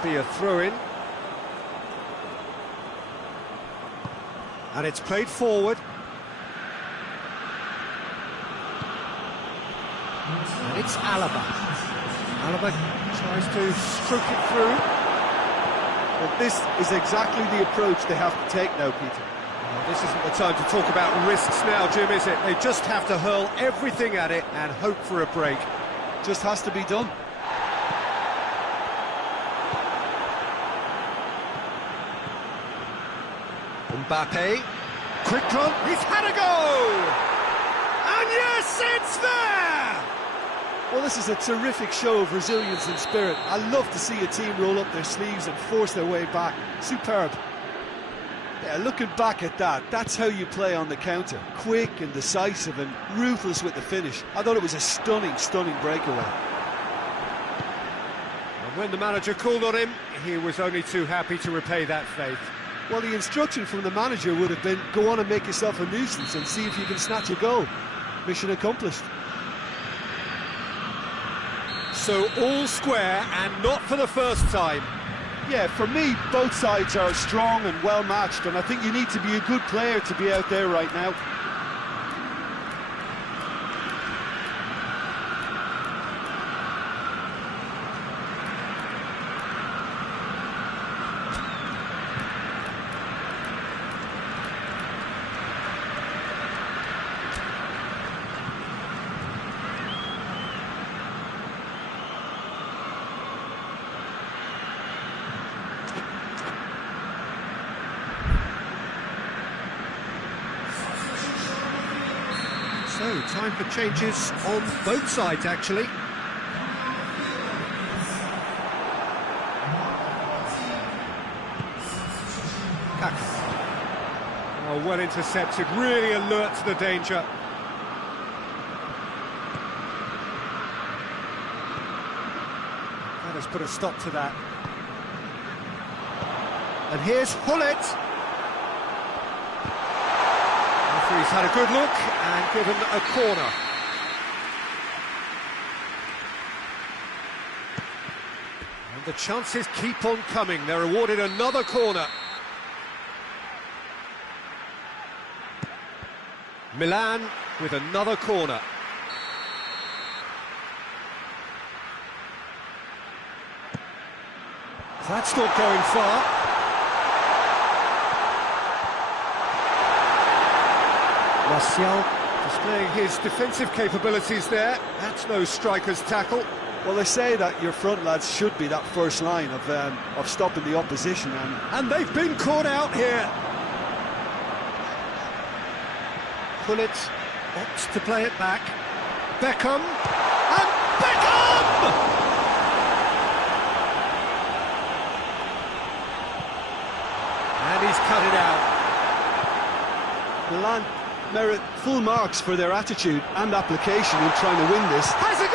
Be a throw-in. And it's played forward. And it's Alaba. Alaba tries to stroke it through. Well, this is exactly the approach they have to take now, Peter. Well, this isn't the time to talk about risks now, Jim, is it? They just have to hurl everything at it and hope for a break. Just has to be done. Mbappe, quick run, he's had a go! And yes, it's there! Well, this is a terrific show of resilience and spirit. I love to see a team roll up their sleeves and force their way back. Superb. Yeah, looking back at that, that's how you play on the counter. Quick and decisive and ruthless with the finish. I thought it was a stunning, stunning breakaway. And when the manager called on him, he was only too happy to repay that faith. Well, the instruction from the manager would have been, go on and make yourself a nuisance and see if you can snatch a goal. Mission accomplished. So all square, and not for the first time. Yeah, for me, both sides are strong and well matched, and I think you need to be a good player to be out there right now. So, time for changes on both sides, actually. Kaka. Oh, well intercepted, really alert to the danger. That has put a stop to that. And here's Hullet. He's had a good look and given a corner. And the chances keep on coming. They're awarded another corner. Milan with another corner. That's not going far. Martial displaying his defensive capabilities there. That's no striker's tackle. Well, they say that your front lads should be that first line of stopping the opposition, and they've been caught out here. Hullet opts to play it back. Beckham, and Beckham! And he's cut it out. Milan merit full marks for their attitude and application in trying to win this. Has a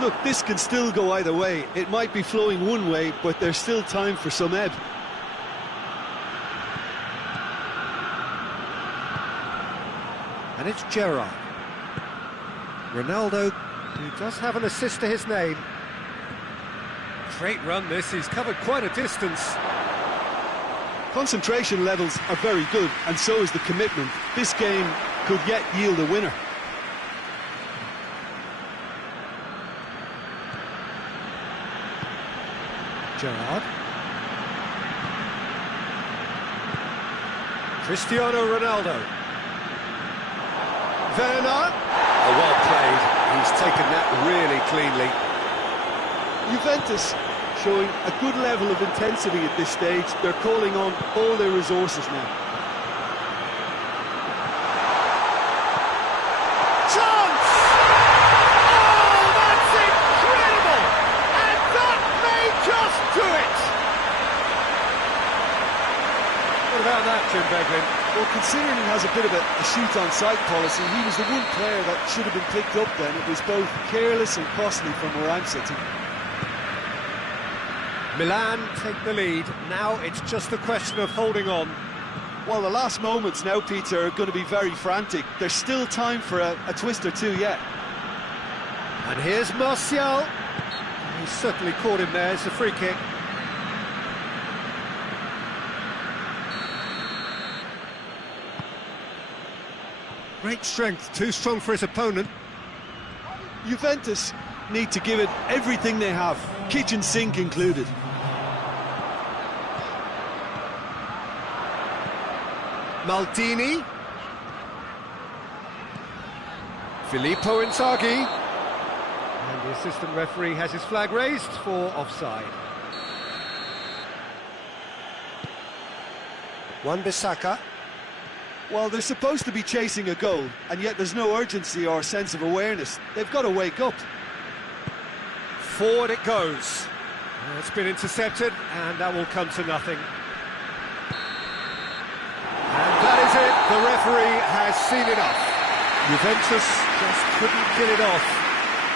goal! Look, this can still go either way. It might be flowing one way, but there's still time for some ebb. And it's Gerrard. Ronaldo, who does have an assist to his name. Great run this, he's covered quite a distance. Concentration levels are very good, and so is the commitment. This game could yet yield a winner. Gerrard. Cristiano Ronaldo. Werner. Oh, well played. He's taken that really cleanly. Juventus showing a good level of intensity at this stage. They're calling on all their resources now. Chance! Oh, that's incredible! And that may just do it! What about that, Jim Beglin? Well, considering he has a bit of a shoot-on-sight policy, he was the one player that should have been picked up then. It was both careless and costly from where I'm sitting. Milan take the lead. Now it's just a question of holding on. Well, the last moments now, Peter, are going to be very frantic. There's still time for a twist or two yet. And here's Martial. He certainly caught him there. It's a free kick. Great strength, too strong for his opponent. Juventus need to give it everything they have, kitchen sink included. Maldini. Filippo Inzaghi. And the assistant referee has his flag raised for offside. Wan-Bissaka. Well, they're supposed to be chasing a goal, and yet there's no urgency or sense of awareness. They've got to wake up. Forward it goes. It's been intercepted, and that will come to nothing. And that is it. The referee has seen enough. Juventus just couldn't get it off.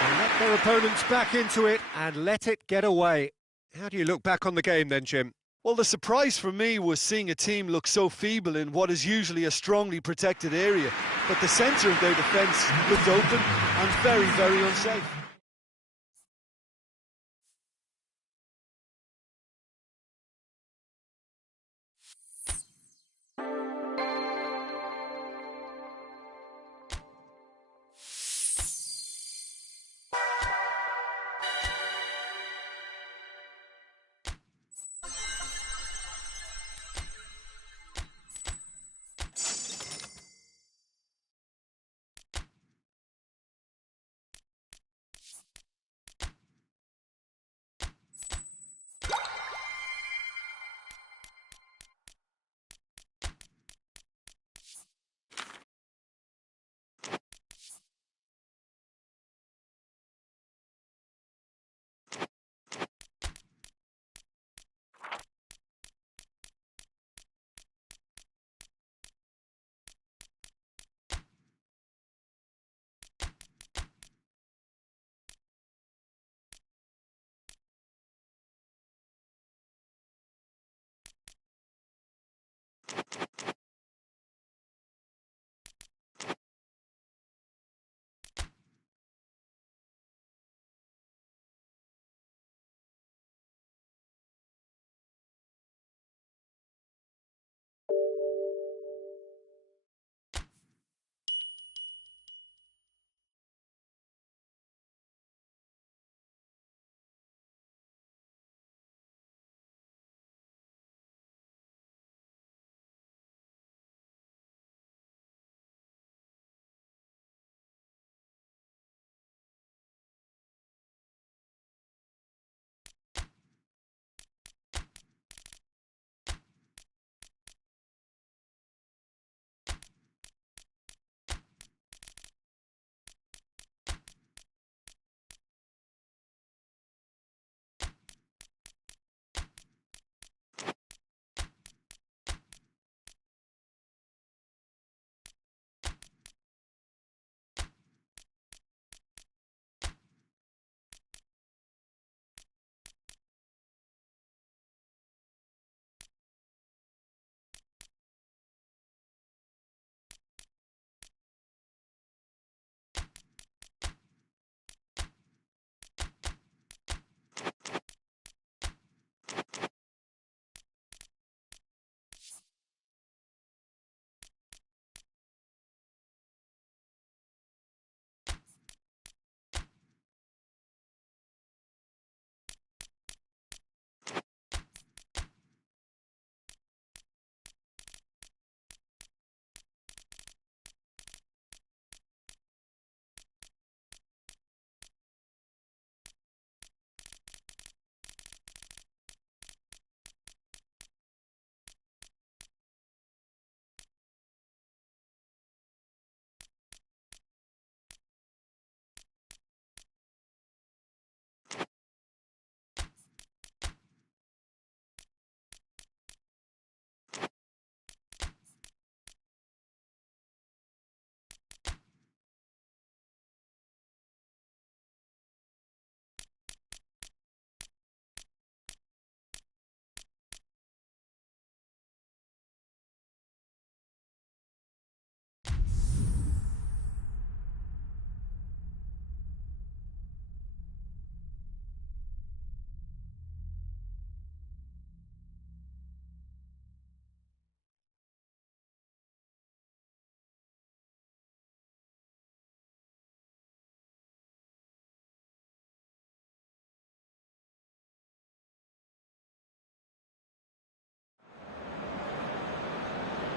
They let their opponents back into it and let it get away. How do you look back on the game then, Jim? Well, the surprise for me was seeing a team look so feeble in what is usually a strongly protected area. But the centre of their defence looked open and very, very unsafe.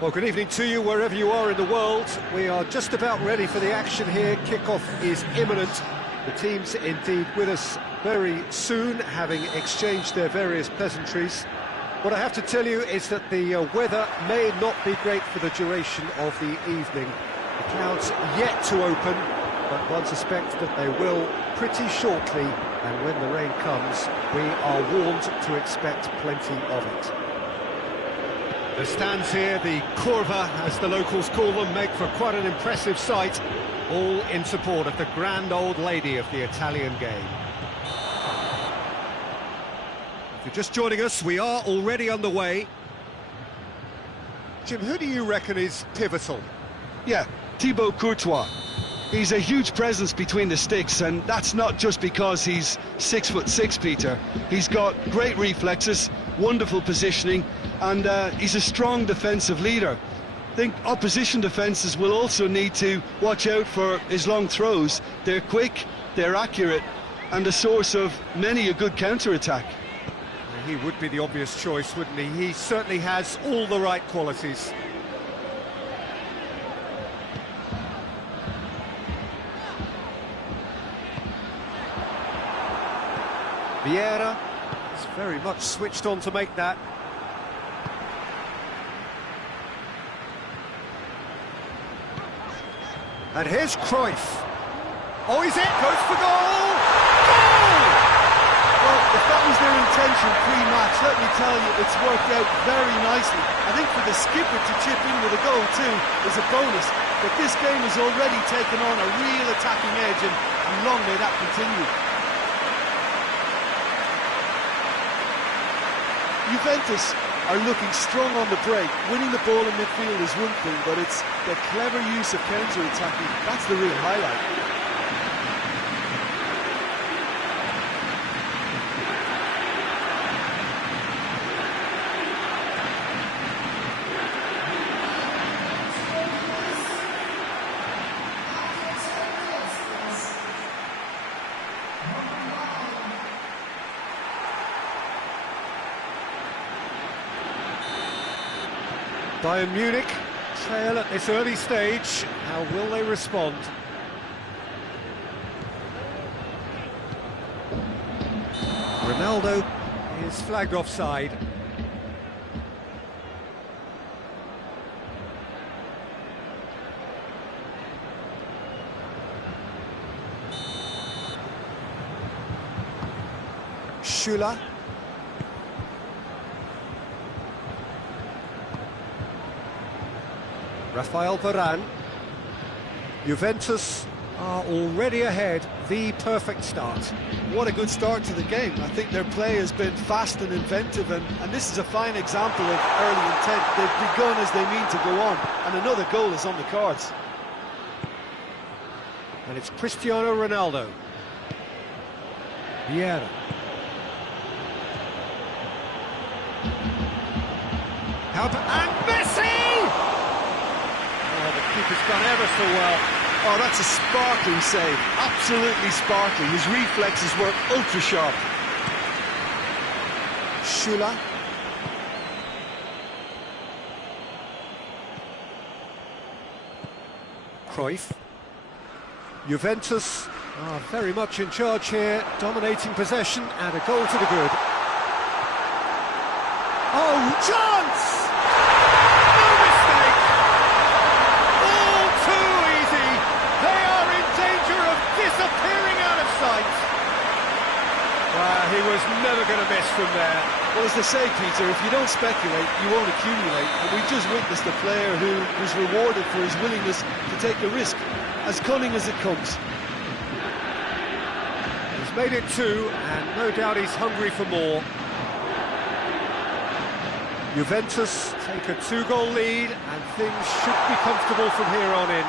Well, good evening to you wherever you are in the world. We are just about ready for the action here. Kickoff is imminent. The teams indeed with us very soon, having exchanged their various pleasantries. What I have to tell you is that the weather may not be great for the duration of the evening. The clouds yet to open, but one suspects that they will pretty shortly, and when the rain comes, we are warned to expect plenty of it. The stands here, the curva, as the locals call them, make for quite an impressive sight, all in support of the grand old lady of the Italian game. If you're just joining us, we are already underway. Jim, who do you reckon is pivotal? Yeah, Thibaut Courtois. He's a huge presence between the sticks, and that's not just because he's 6'6", Peter. He's got great reflexes, wonderful positioning, and he's a strong defensive leader. I think opposition defences will also need to watch out for his long throws. They're quick, they're accurate, and a source of many a good counter-attack. He would be the obvious choice, wouldn't he? He certainly has all the right qualities. Vieira is very much switched on to make that. And here's Cruyff. Oh, is it? Goes for goal! Goal! Well, if that was their intention pre-match, let me tell you, it's worked out very nicely. I think for the skipper to chip in with a goal too is a bonus. But this game has already taken on a real attacking edge, and long may that continue. Juventus are looking strong on the break. Winning the ball in midfield is one thing, but it's the clever use of counter-attacking. That's the real highlight. Bayern Munich trail at this early stage. How will they respond? Ronaldo is flagged offside. Schüller. Rafael Varane. Juventus are already ahead, the perfect start. What a good start to the game. I think their play has been fast and inventive, and this is a fine example of early intent. They've begun as they mean to go on, and another goal is on the cards. And it's Cristiano Ronaldo. Vieira. And Messi! The keeper's done ever so well. Oh, that's a sparkling save. Absolutely sparkling. His reflexes were ultra-sharp. Schüller. Cruyff. Juventus are very much in charge here, dominating possession and a goal to the good. Oh, chance! He was never going to miss from there. Well, as they say, Peter, if you don't speculate, you won't accumulate. And we just witnessed a player who was rewarded for his willingness to take a risk, as cunning as it comes. He's made it two, and no doubt he's hungry for more. Juventus take a two-goal lead, and things should be comfortable from here on in.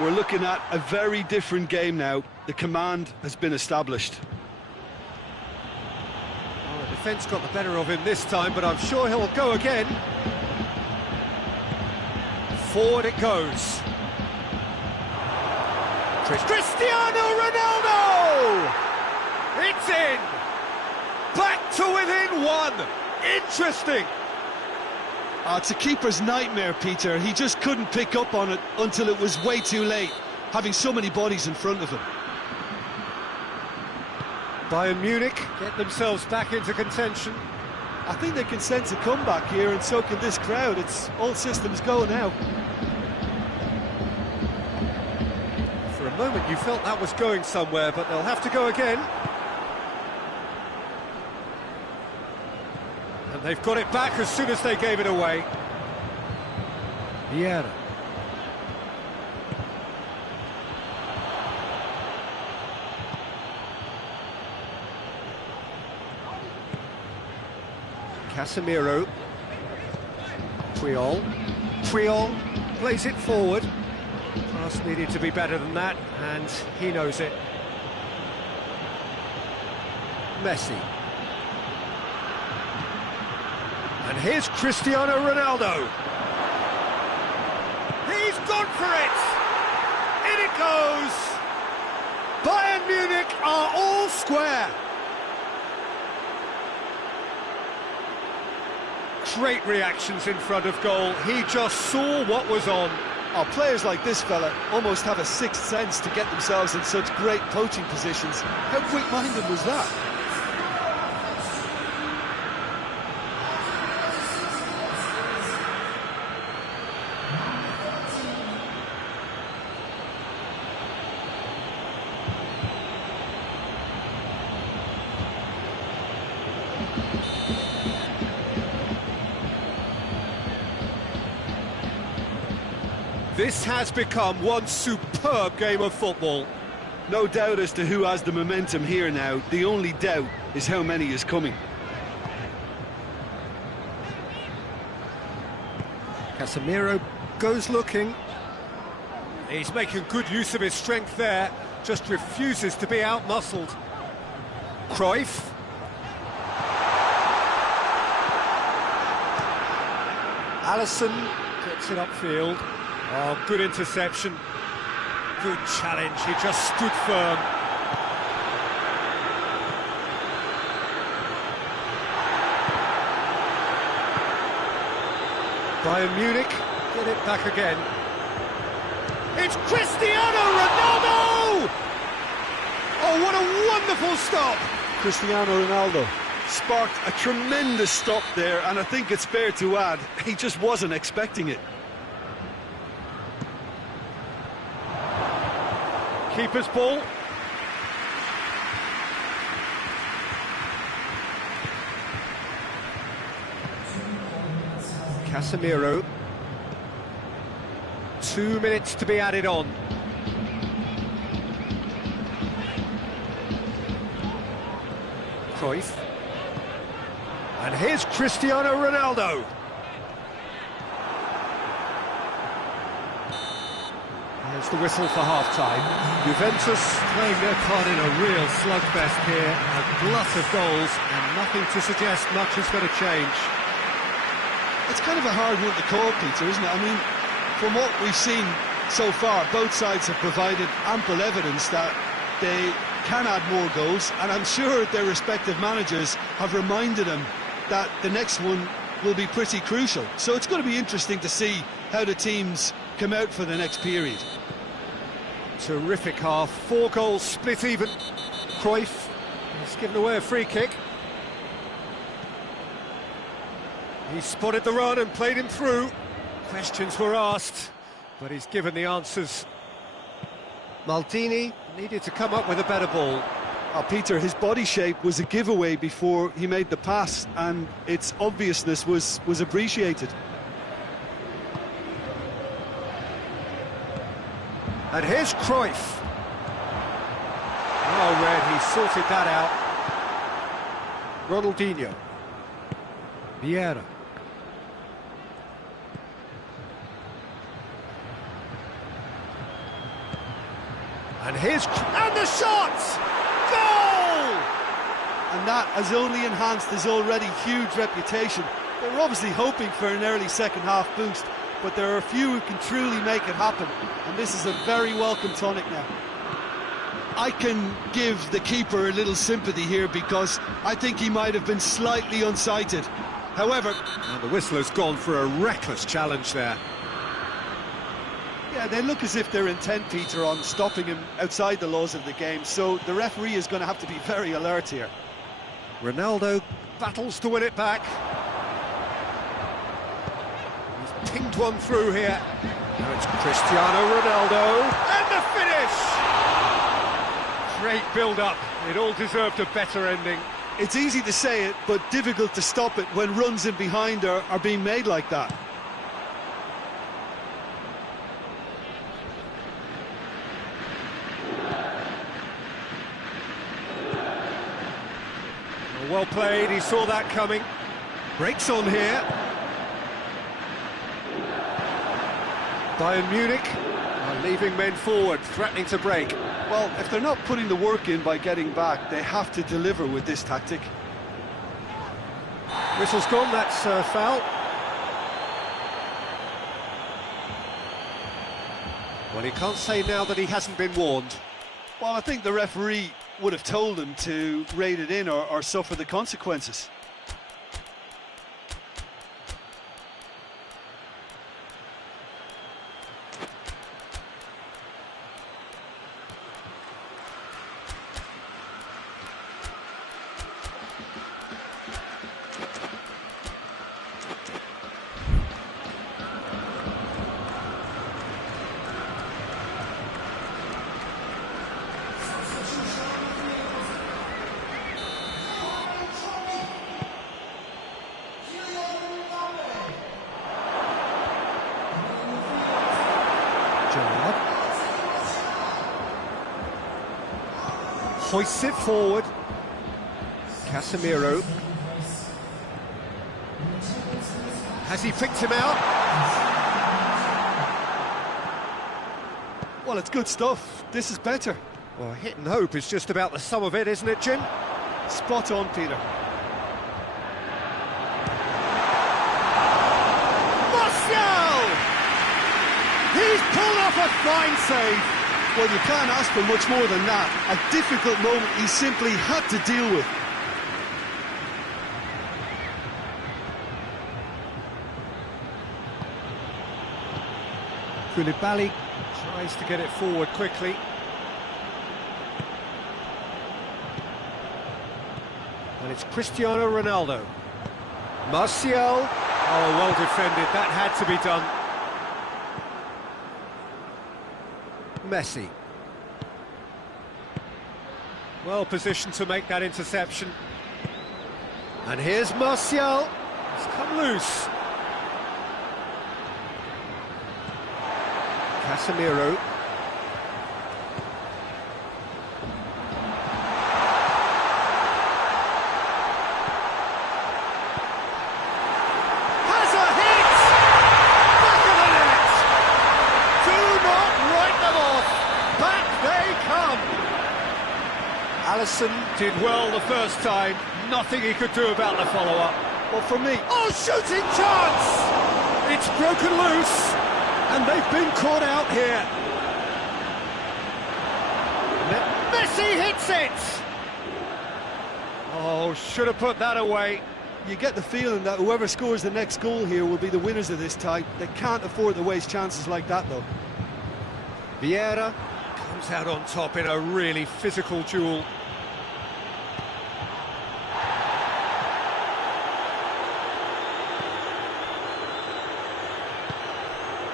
We're looking at a very different game now. The command has been established. Defence got the better of him this time, but I'm sure he'll go again. Forward it goes. Cristiano Ronaldo! It's in! Back to within one! Interesting! It's a keeper's nightmare, Peter. He just couldn't pick up on it until it was way too late, having so many bodies in front of him. Bayern Munich get themselves back into contention. I think they can sense a comeback here, and so can this crowd. It's all systems go now. For a moment you felt that was going somewhere, but they'll have to go again. And they've got it back as soon as they gave it away. Vieira. Casemiro. Puyol plays it forward. Pass needed to be better than that, and he knows it. Messi. And here's Cristiano Ronaldo. He's gone for it! In it goes! Bayern Munich are all square. Great reactions in front of goal. He just saw what was on. Oh, players like this fella almost have a sixth sense to get themselves in such great poaching positions. How quick-minded was that? This has become one superb game of football. No doubt as to who has the momentum here now. The only doubt is how many is coming. Casemiro goes looking. He's making good use of his strength there, just refuses to be out-muscled. Cruyff. Alisson gets it upfield. Oh, good interception. Good challenge, he just stood firm. Bayern Munich get it back again. It's Cristiano Ronaldo! Oh, what a wonderful stop! Cristiano Ronaldo sparked a tremendous stop there, and I think it's fair to add, he just wasn't expecting it. Keeper's ball. Casemiro. 2 minutes to be added on. Cruyff. And here's Cristiano Ronaldo. There's the whistle for half-time. Juventus playing their part in a real slugfest here. A glut of goals and nothing to suggest much is going to change. It's kind of a hard one to call, Peter, isn't it? I mean, from what we've seen so far, both sides have provided ample evidence that they can add more goals, and I'm sure their respective managers have reminded them that the next one will be pretty crucial. So it's going to be interesting to see how the teams come out for the next period. Terrific half, 4 goals split even. Cruyff has given away a free kick. He spotted the run and played him through. Questions were asked, but he's given the answers. Maldini needed to come up with a better ball. Oh, Peter, his body shape was a giveaway before he made the pass, and its obviousness was appreciated. And here's Cruyff. Oh, Red, he sorted that out. Ronaldinho. Vieira. And here's... And the shot! Goal! And that has only enhanced his already huge reputation. They were obviously hoping for an early second-half boost, but there are a few who can truly make it happen, and this is a very welcome tonic now. I can give the keeper a little sympathy here because I think he might have been slightly unsighted. However... And the whistle has gone for a reckless challenge there. Yeah, they look as if they're intent, Peter, on stopping him outside the laws of the game, so the referee is going to have to be very alert here. Ronaldo battles to win it back. He's pinged one through here. Now it's Cristiano Ronaldo, and the finish! Great build-up, it all deserved a better ending. It's easy to say it, but difficult to stop it when runs in behind are being made like that. Well played, he saw that coming. Breaks on here. Bayern Munich are leaving men forward, threatening to break. Well, if they're not putting the work in by getting back, they have to deliver with this tactic. Whistle's gone, that's a foul. Well, he can't say now that he hasn't been warned. Well, I think the referee would have told him to rate it in or suffer the consequences. Hoists it forward. Casemiro. Has he picked him out? Well, it's good stuff. This is better. Well, hit and hope is just about the sum of it, isn't it, Jim? Spot on, Peter. Martial! He's pulled off a fine save. Well, you can't ask for much more than that. A difficult moment he simply had to deal with. Koulibaly tries to get it forward quickly. And it's Cristiano Ronaldo. Martial. Oh, well defended. That had to be done. Messi. Well positioned to make that interception. And here's Martial. It's come loose. Casemiro. Has a hit! Back of the net! Do not write them off! Back they come! Alisson did well the first time. Nothing he could do about the follow-up. Well, for me... Oh, shooting chance! It's broken loose, and they've been caught out here. Messi hits it! Oh, should have put that away. You get the feeling that whoever scores the next goal here will be the winners of this tie. They can't afford to waste chances like that, though. Vieira comes out on top in a really physical duel.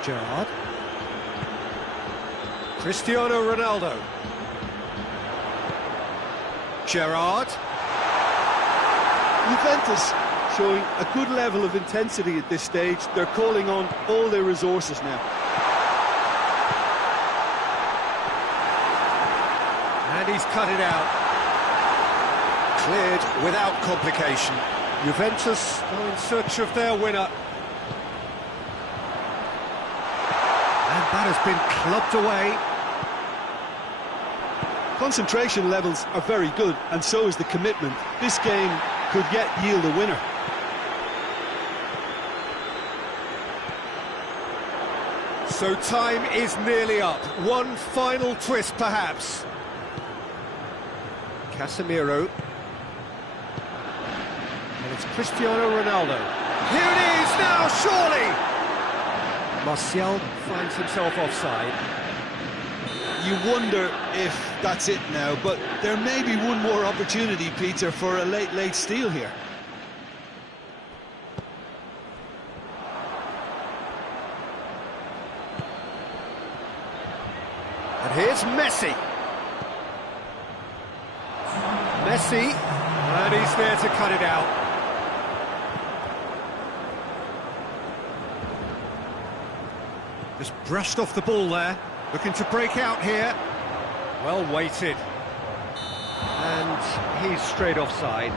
Gerrard. Cristiano Ronaldo. Gerrard. Juventus showing a good level of intensity at this stage. They're calling on all their resources now. And he's cut it out. Cleared without complication. Juventus are in search of their winner. And that has been clubbed away. Concentration levels are very good, and so is the commitment. This game could yet yield a winner. So time is nearly up. One final twist, perhaps. Casemiro. And it's Cristiano Ronaldo. Here it is now, surely! Martial finds himself offside. You wonder if that's it now, but there may be one more opportunity, Peter, for a late steal here. And here's Messi. Messi, and he's there to cut it out. Just brushed off the ball there, looking to break out here. Well weighted. And he's straight offside.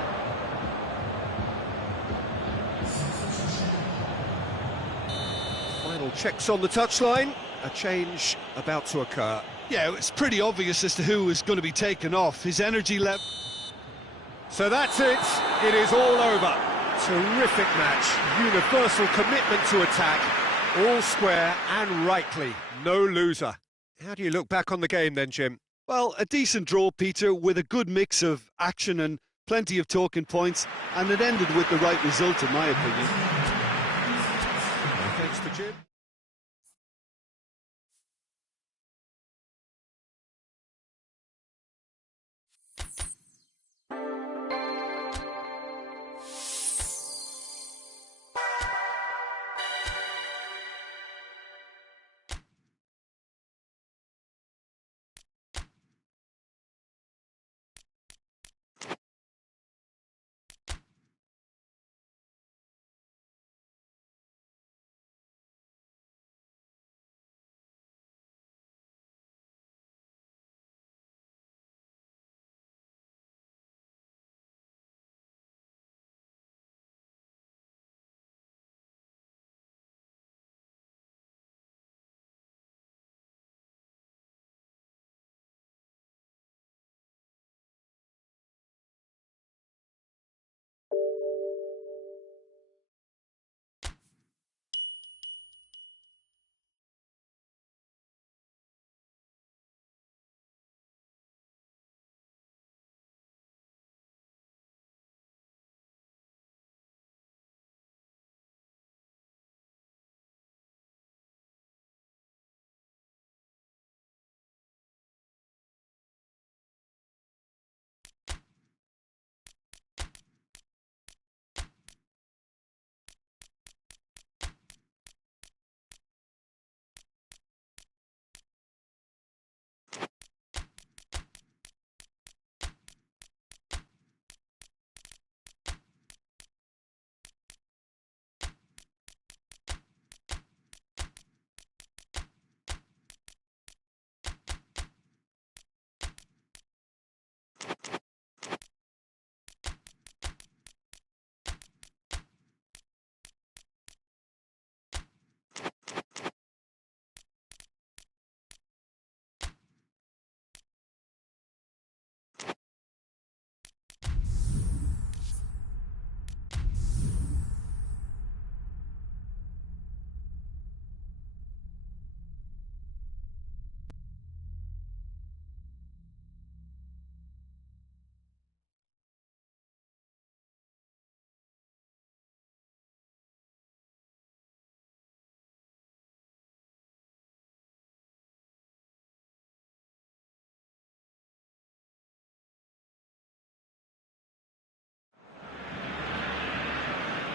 Final checks on the touchline. A change about to occur. Yeah, it's pretty obvious as to who is going to be taken off. His energy level. So that's it. It is all over. Terrific match. Universal commitment to attack. All square and rightly. No loser. How do you look back on the game then, Jim? Well, a decent draw, Peter, with a good mix of action and plenty of talking points, and it ended with the right result, in my opinion. Thanks to Jim.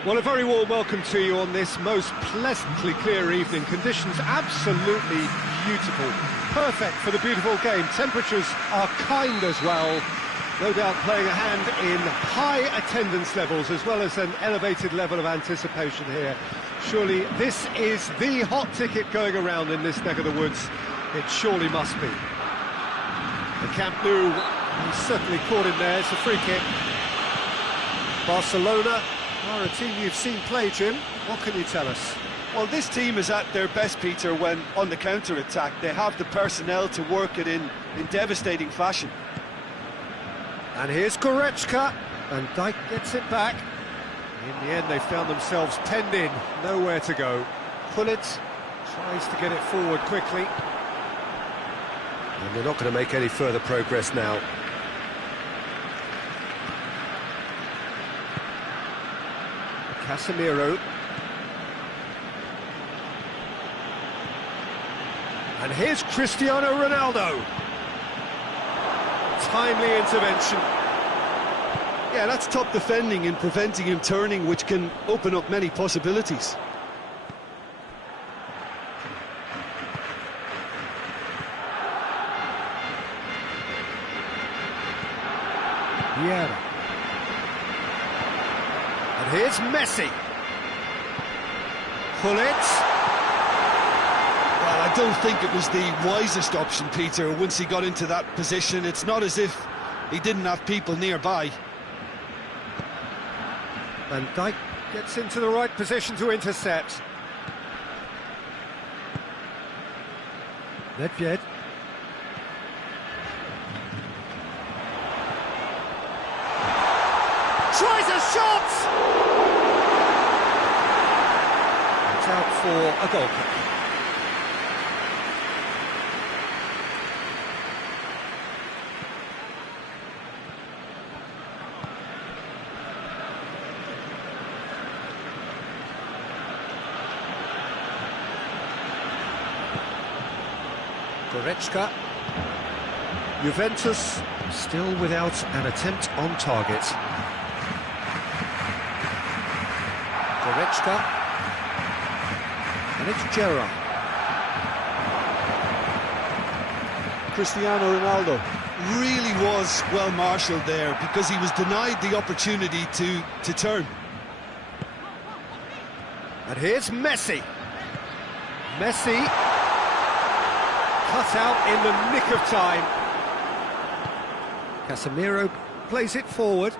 Well, a very warm welcome to you on this most pleasantly clear evening. Conditions absolutely beautiful. Perfect for the beautiful game. Temperatures are kind as well. No doubt playing a hand in high attendance levels as well as an elevated level of anticipation here. Surely this is the hot ticket going around in this neck of the woods. It surely must be. The Camp Nou, he's certainly caught in there. It's a free kick. Barcelona are a team you've seen play, Jim. What can you tell us? Well, this team is at their best, Peter, when on the counter-attack. They have the personnel to work it in devastating fashion. And here's Goretzka, and Dijk gets it back. In the end, they found themselves penned in, nowhere to go. Pullet tries to get it forward quickly. And they're not going to make any further progress now. Casemiro. And here's Cristiano Ronaldo. Timely intervention. Yeah, that's top defending and preventing him turning, which can open up many possibilities. Vieira. And here's Messi. Pull it. Well, I don't think it was the wisest option, Peter, once he got into that position. It's not as if he didn't have people nearby. Van Dijk gets into the right position to intercept. Nedved. Tries a shot! It's out for a goal kick. Goretzka. Juventus still without an attempt on target. Goretzka. And it's Gerrard. Cristiano Ronaldo really was well marshalled there because he was denied the opportunity to turn. And here's Messi. Messi cut out in the nick of time. Casemiro plays it forward.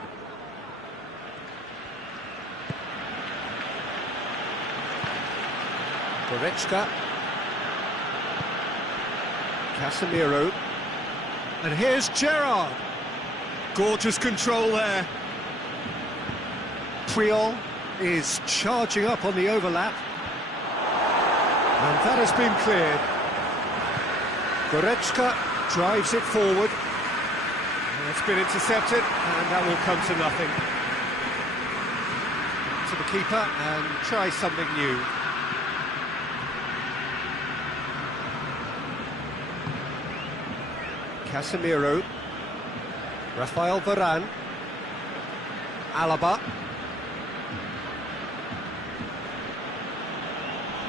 Goretzka. Casemiro. And here's Gerrard. Gorgeous control there. Puyol is charging up on the overlap. And that has been cleared. Goretzka drives it forward. It's been intercepted, and that will come to nothing. To the keeper, and try something new. Casemiro. Rafael Varane. Alaba.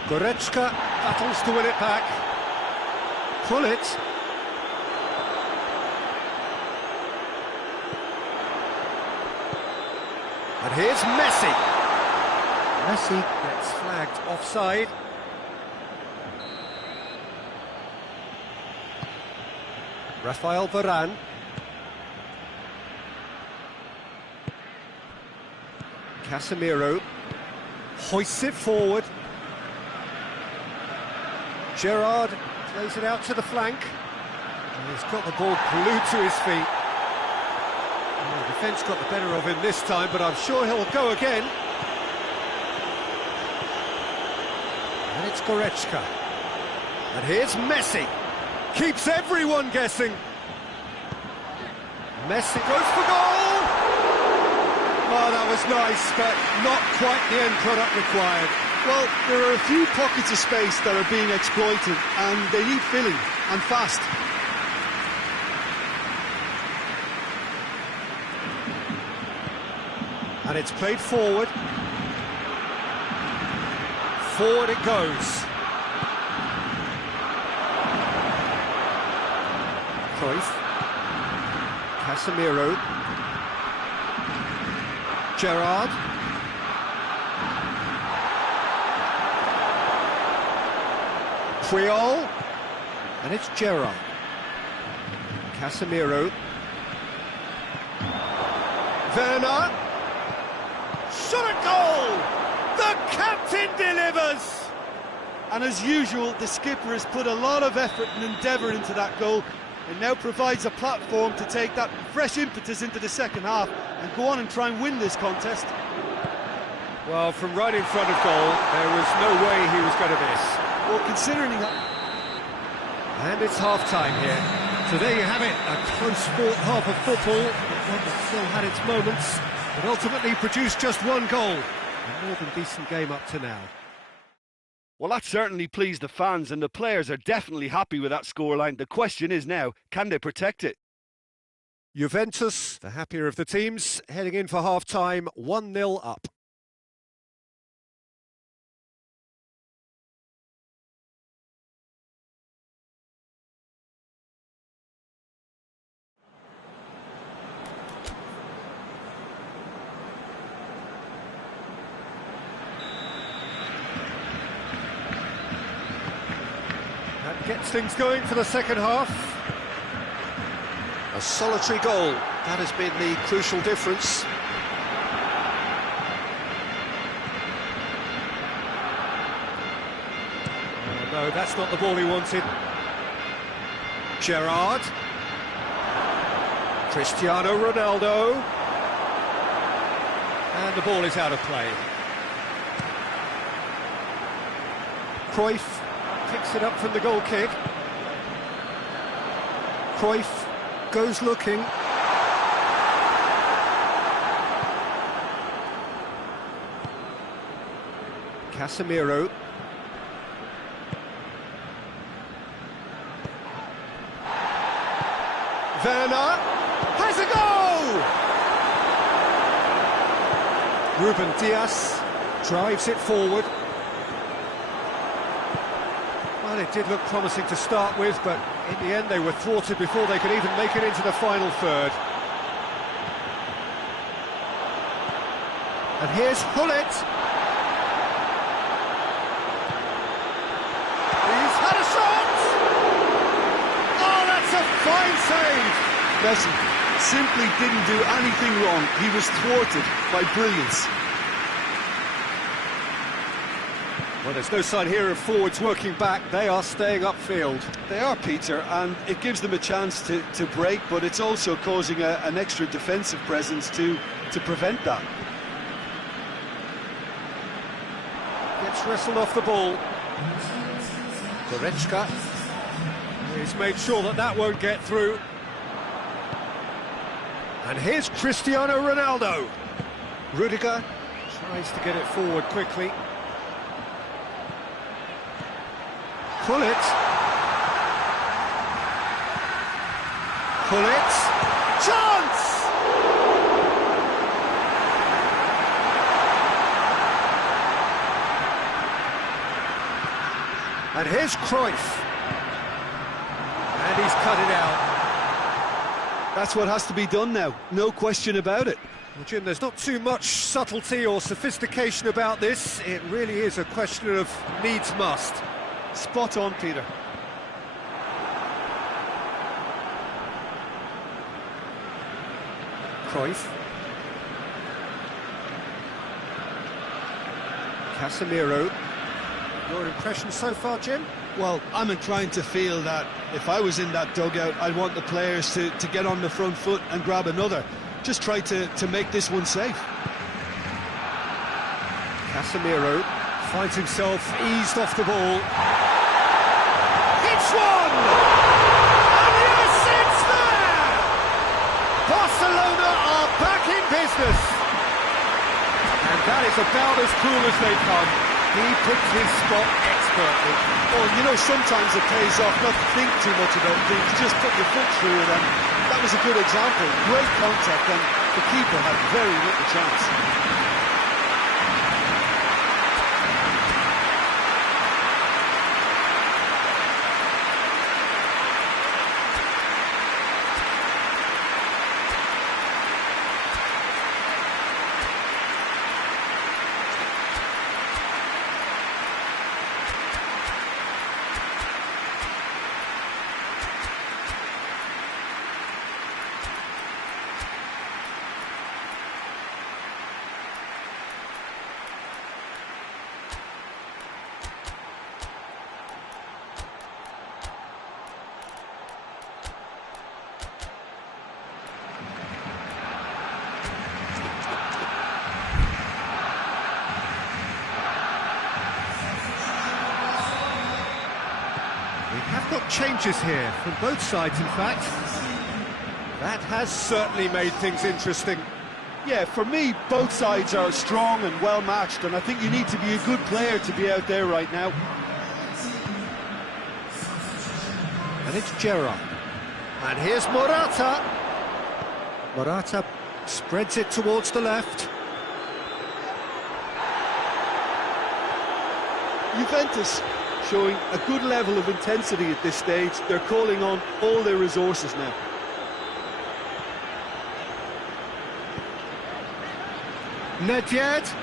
Goretzka battles to win it back. Pull it. And here's Messi. Messi gets flagged offside. Rafael Varane. Casemiro hoists it forward. Gerrard plays it out to the flank. And he's got the ball glued to his feet. Well, the defence got the better of him this time, but I'm sure he'll go again. And it's Goretzka. And here's Messi. Keeps everyone guessing. Messi goes for goal! Oh, that was nice, but not quite the end product required. Well, there are a few pockets of space that are being exploited, and they need filling, and fast. And it's played forward. Forward it goes. Cruyff. Casemiro. Gerrard. Puyol. And it's Gerrard. Casemiro. Werner. Shot a goal! The captain delivers! And as usual, the skipper has put a lot of effort and endeavour into that goal, and now provides a platform to take that fresh impetus into the second half and go on and try and win this contest. Well, from right in front of goal, there was no way he was going to miss. Well, considering that... And it's half-time here. So there you have it, a close-fought half of football, one that still had its moments, but ultimately produced just one goal. A more than decent game up to now. Well, that certainly pleased the fans, and the players are definitely happy with that scoreline. The question is now, can they protect it? Juventus, the happier of the teams, heading in for half-time, 1-0 up. Gets things going for the second half. A solitary goal, that has been the crucial difference. Oh, no, that's not the ball he wanted. Gerrard. Cristiano Ronaldo. And the ball is out of play. Cruyff picks it up from the goal kick. Cruyff goes looking. Casemiro. Werner has a goal! Ruben Dias drives it forward. Well, it did look promising to start with, but in the end they were thwarted before they could even make it into the final third. And here's Hullet. He's had a shot! Oh, that's a fine save! Messi simply didn't do anything wrong. He was thwarted by brilliance. Well, there's no sign here of forwards working back. They are staying upfield. They are, Peter, and it gives them a chance to break, but it's also causing an extra defensive presence to prevent that. Gets wrestled off the ball. Goretzka. He's made sure that that won't get through. And here's Cristiano Ronaldo. Rudiger tries to get it forward quickly. Hullet. Hullet. Chance! And here's Cruyff. And he's cut it out. That's what has to be done now, no question about it. Well, Jim, there's not too much subtlety or sophistication about this. It really is a question of needs must. Spot on, Peter. Cruyff. Casemiro. Your impression so far, Jim? Well, I'm inclined to feel that if I was in that dugout, I'd want the players to get on the front foot and grab another. Just try to make this one safe. Casemiro finds himself eased off the ball. It's one! And yes, it's there! Barcelona are back in business. And that is about as cool as they come. He picked his spot expertly. Well, you know, sometimes it pays off not to think too much about things, just put your foot through it, and that was a good example. Great contact, and the keeper had very little chance. Have got changes here from both sides, in fact. That has certainly made things interesting. Yeah, for me, both sides are strong and well matched, and I think you need to be a good player to be out there right now. And it's Gerrard. And here's Morata. Morata spreads it towards the left. Juventus showing a good level of intensity at this stage. They're calling on all their resources now. Nedved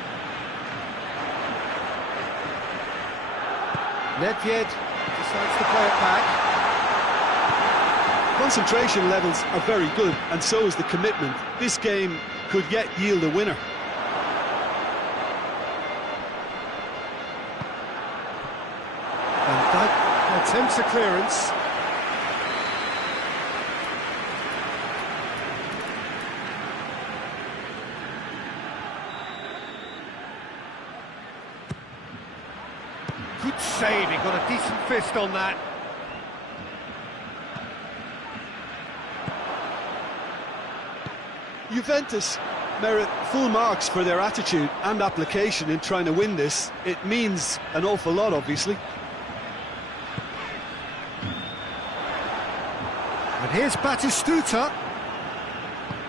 Decides to play it back. Concentration levels are very good, and so is the commitment. This game could yet yield a winner. And that attempts a clearance. Good save, he got a decent fist on that. Juventus merit full marks for their attitude and application in trying to win this. It means an awful lot, obviously. And here's Batistuta.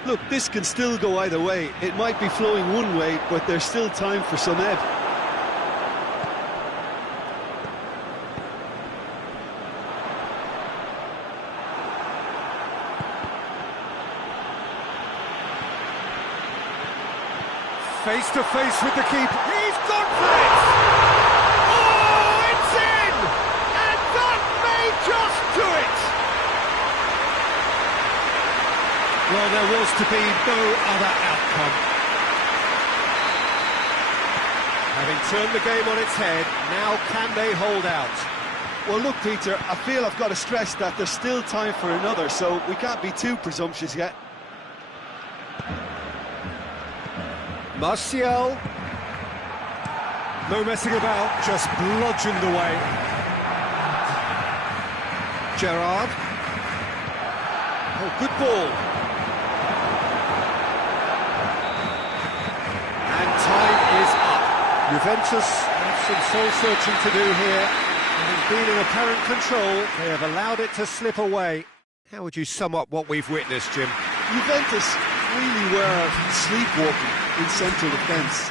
Look, this can still go either way. It might be flowing one way, but there's still time for some ebb. Face to face with the keeper. He's gone for it! Oh, it's in! And that may just do it! Well, there was to be no other outcome. Having turned the game on its head, now can they hold out? Well, look, Peter, I feel I've got to stress that there's still time for another, so we can't be too presumptuous yet. Martial. No messing about, just bludgeoned away. Gerrard. Oh, good ball. And time is up. Juventus have some soul-searching to do here. Having been in apparent control, they have allowed it to slip away. How would you sum up what we've witnessed, Jim? Juventus really were sleepwalking in central defence.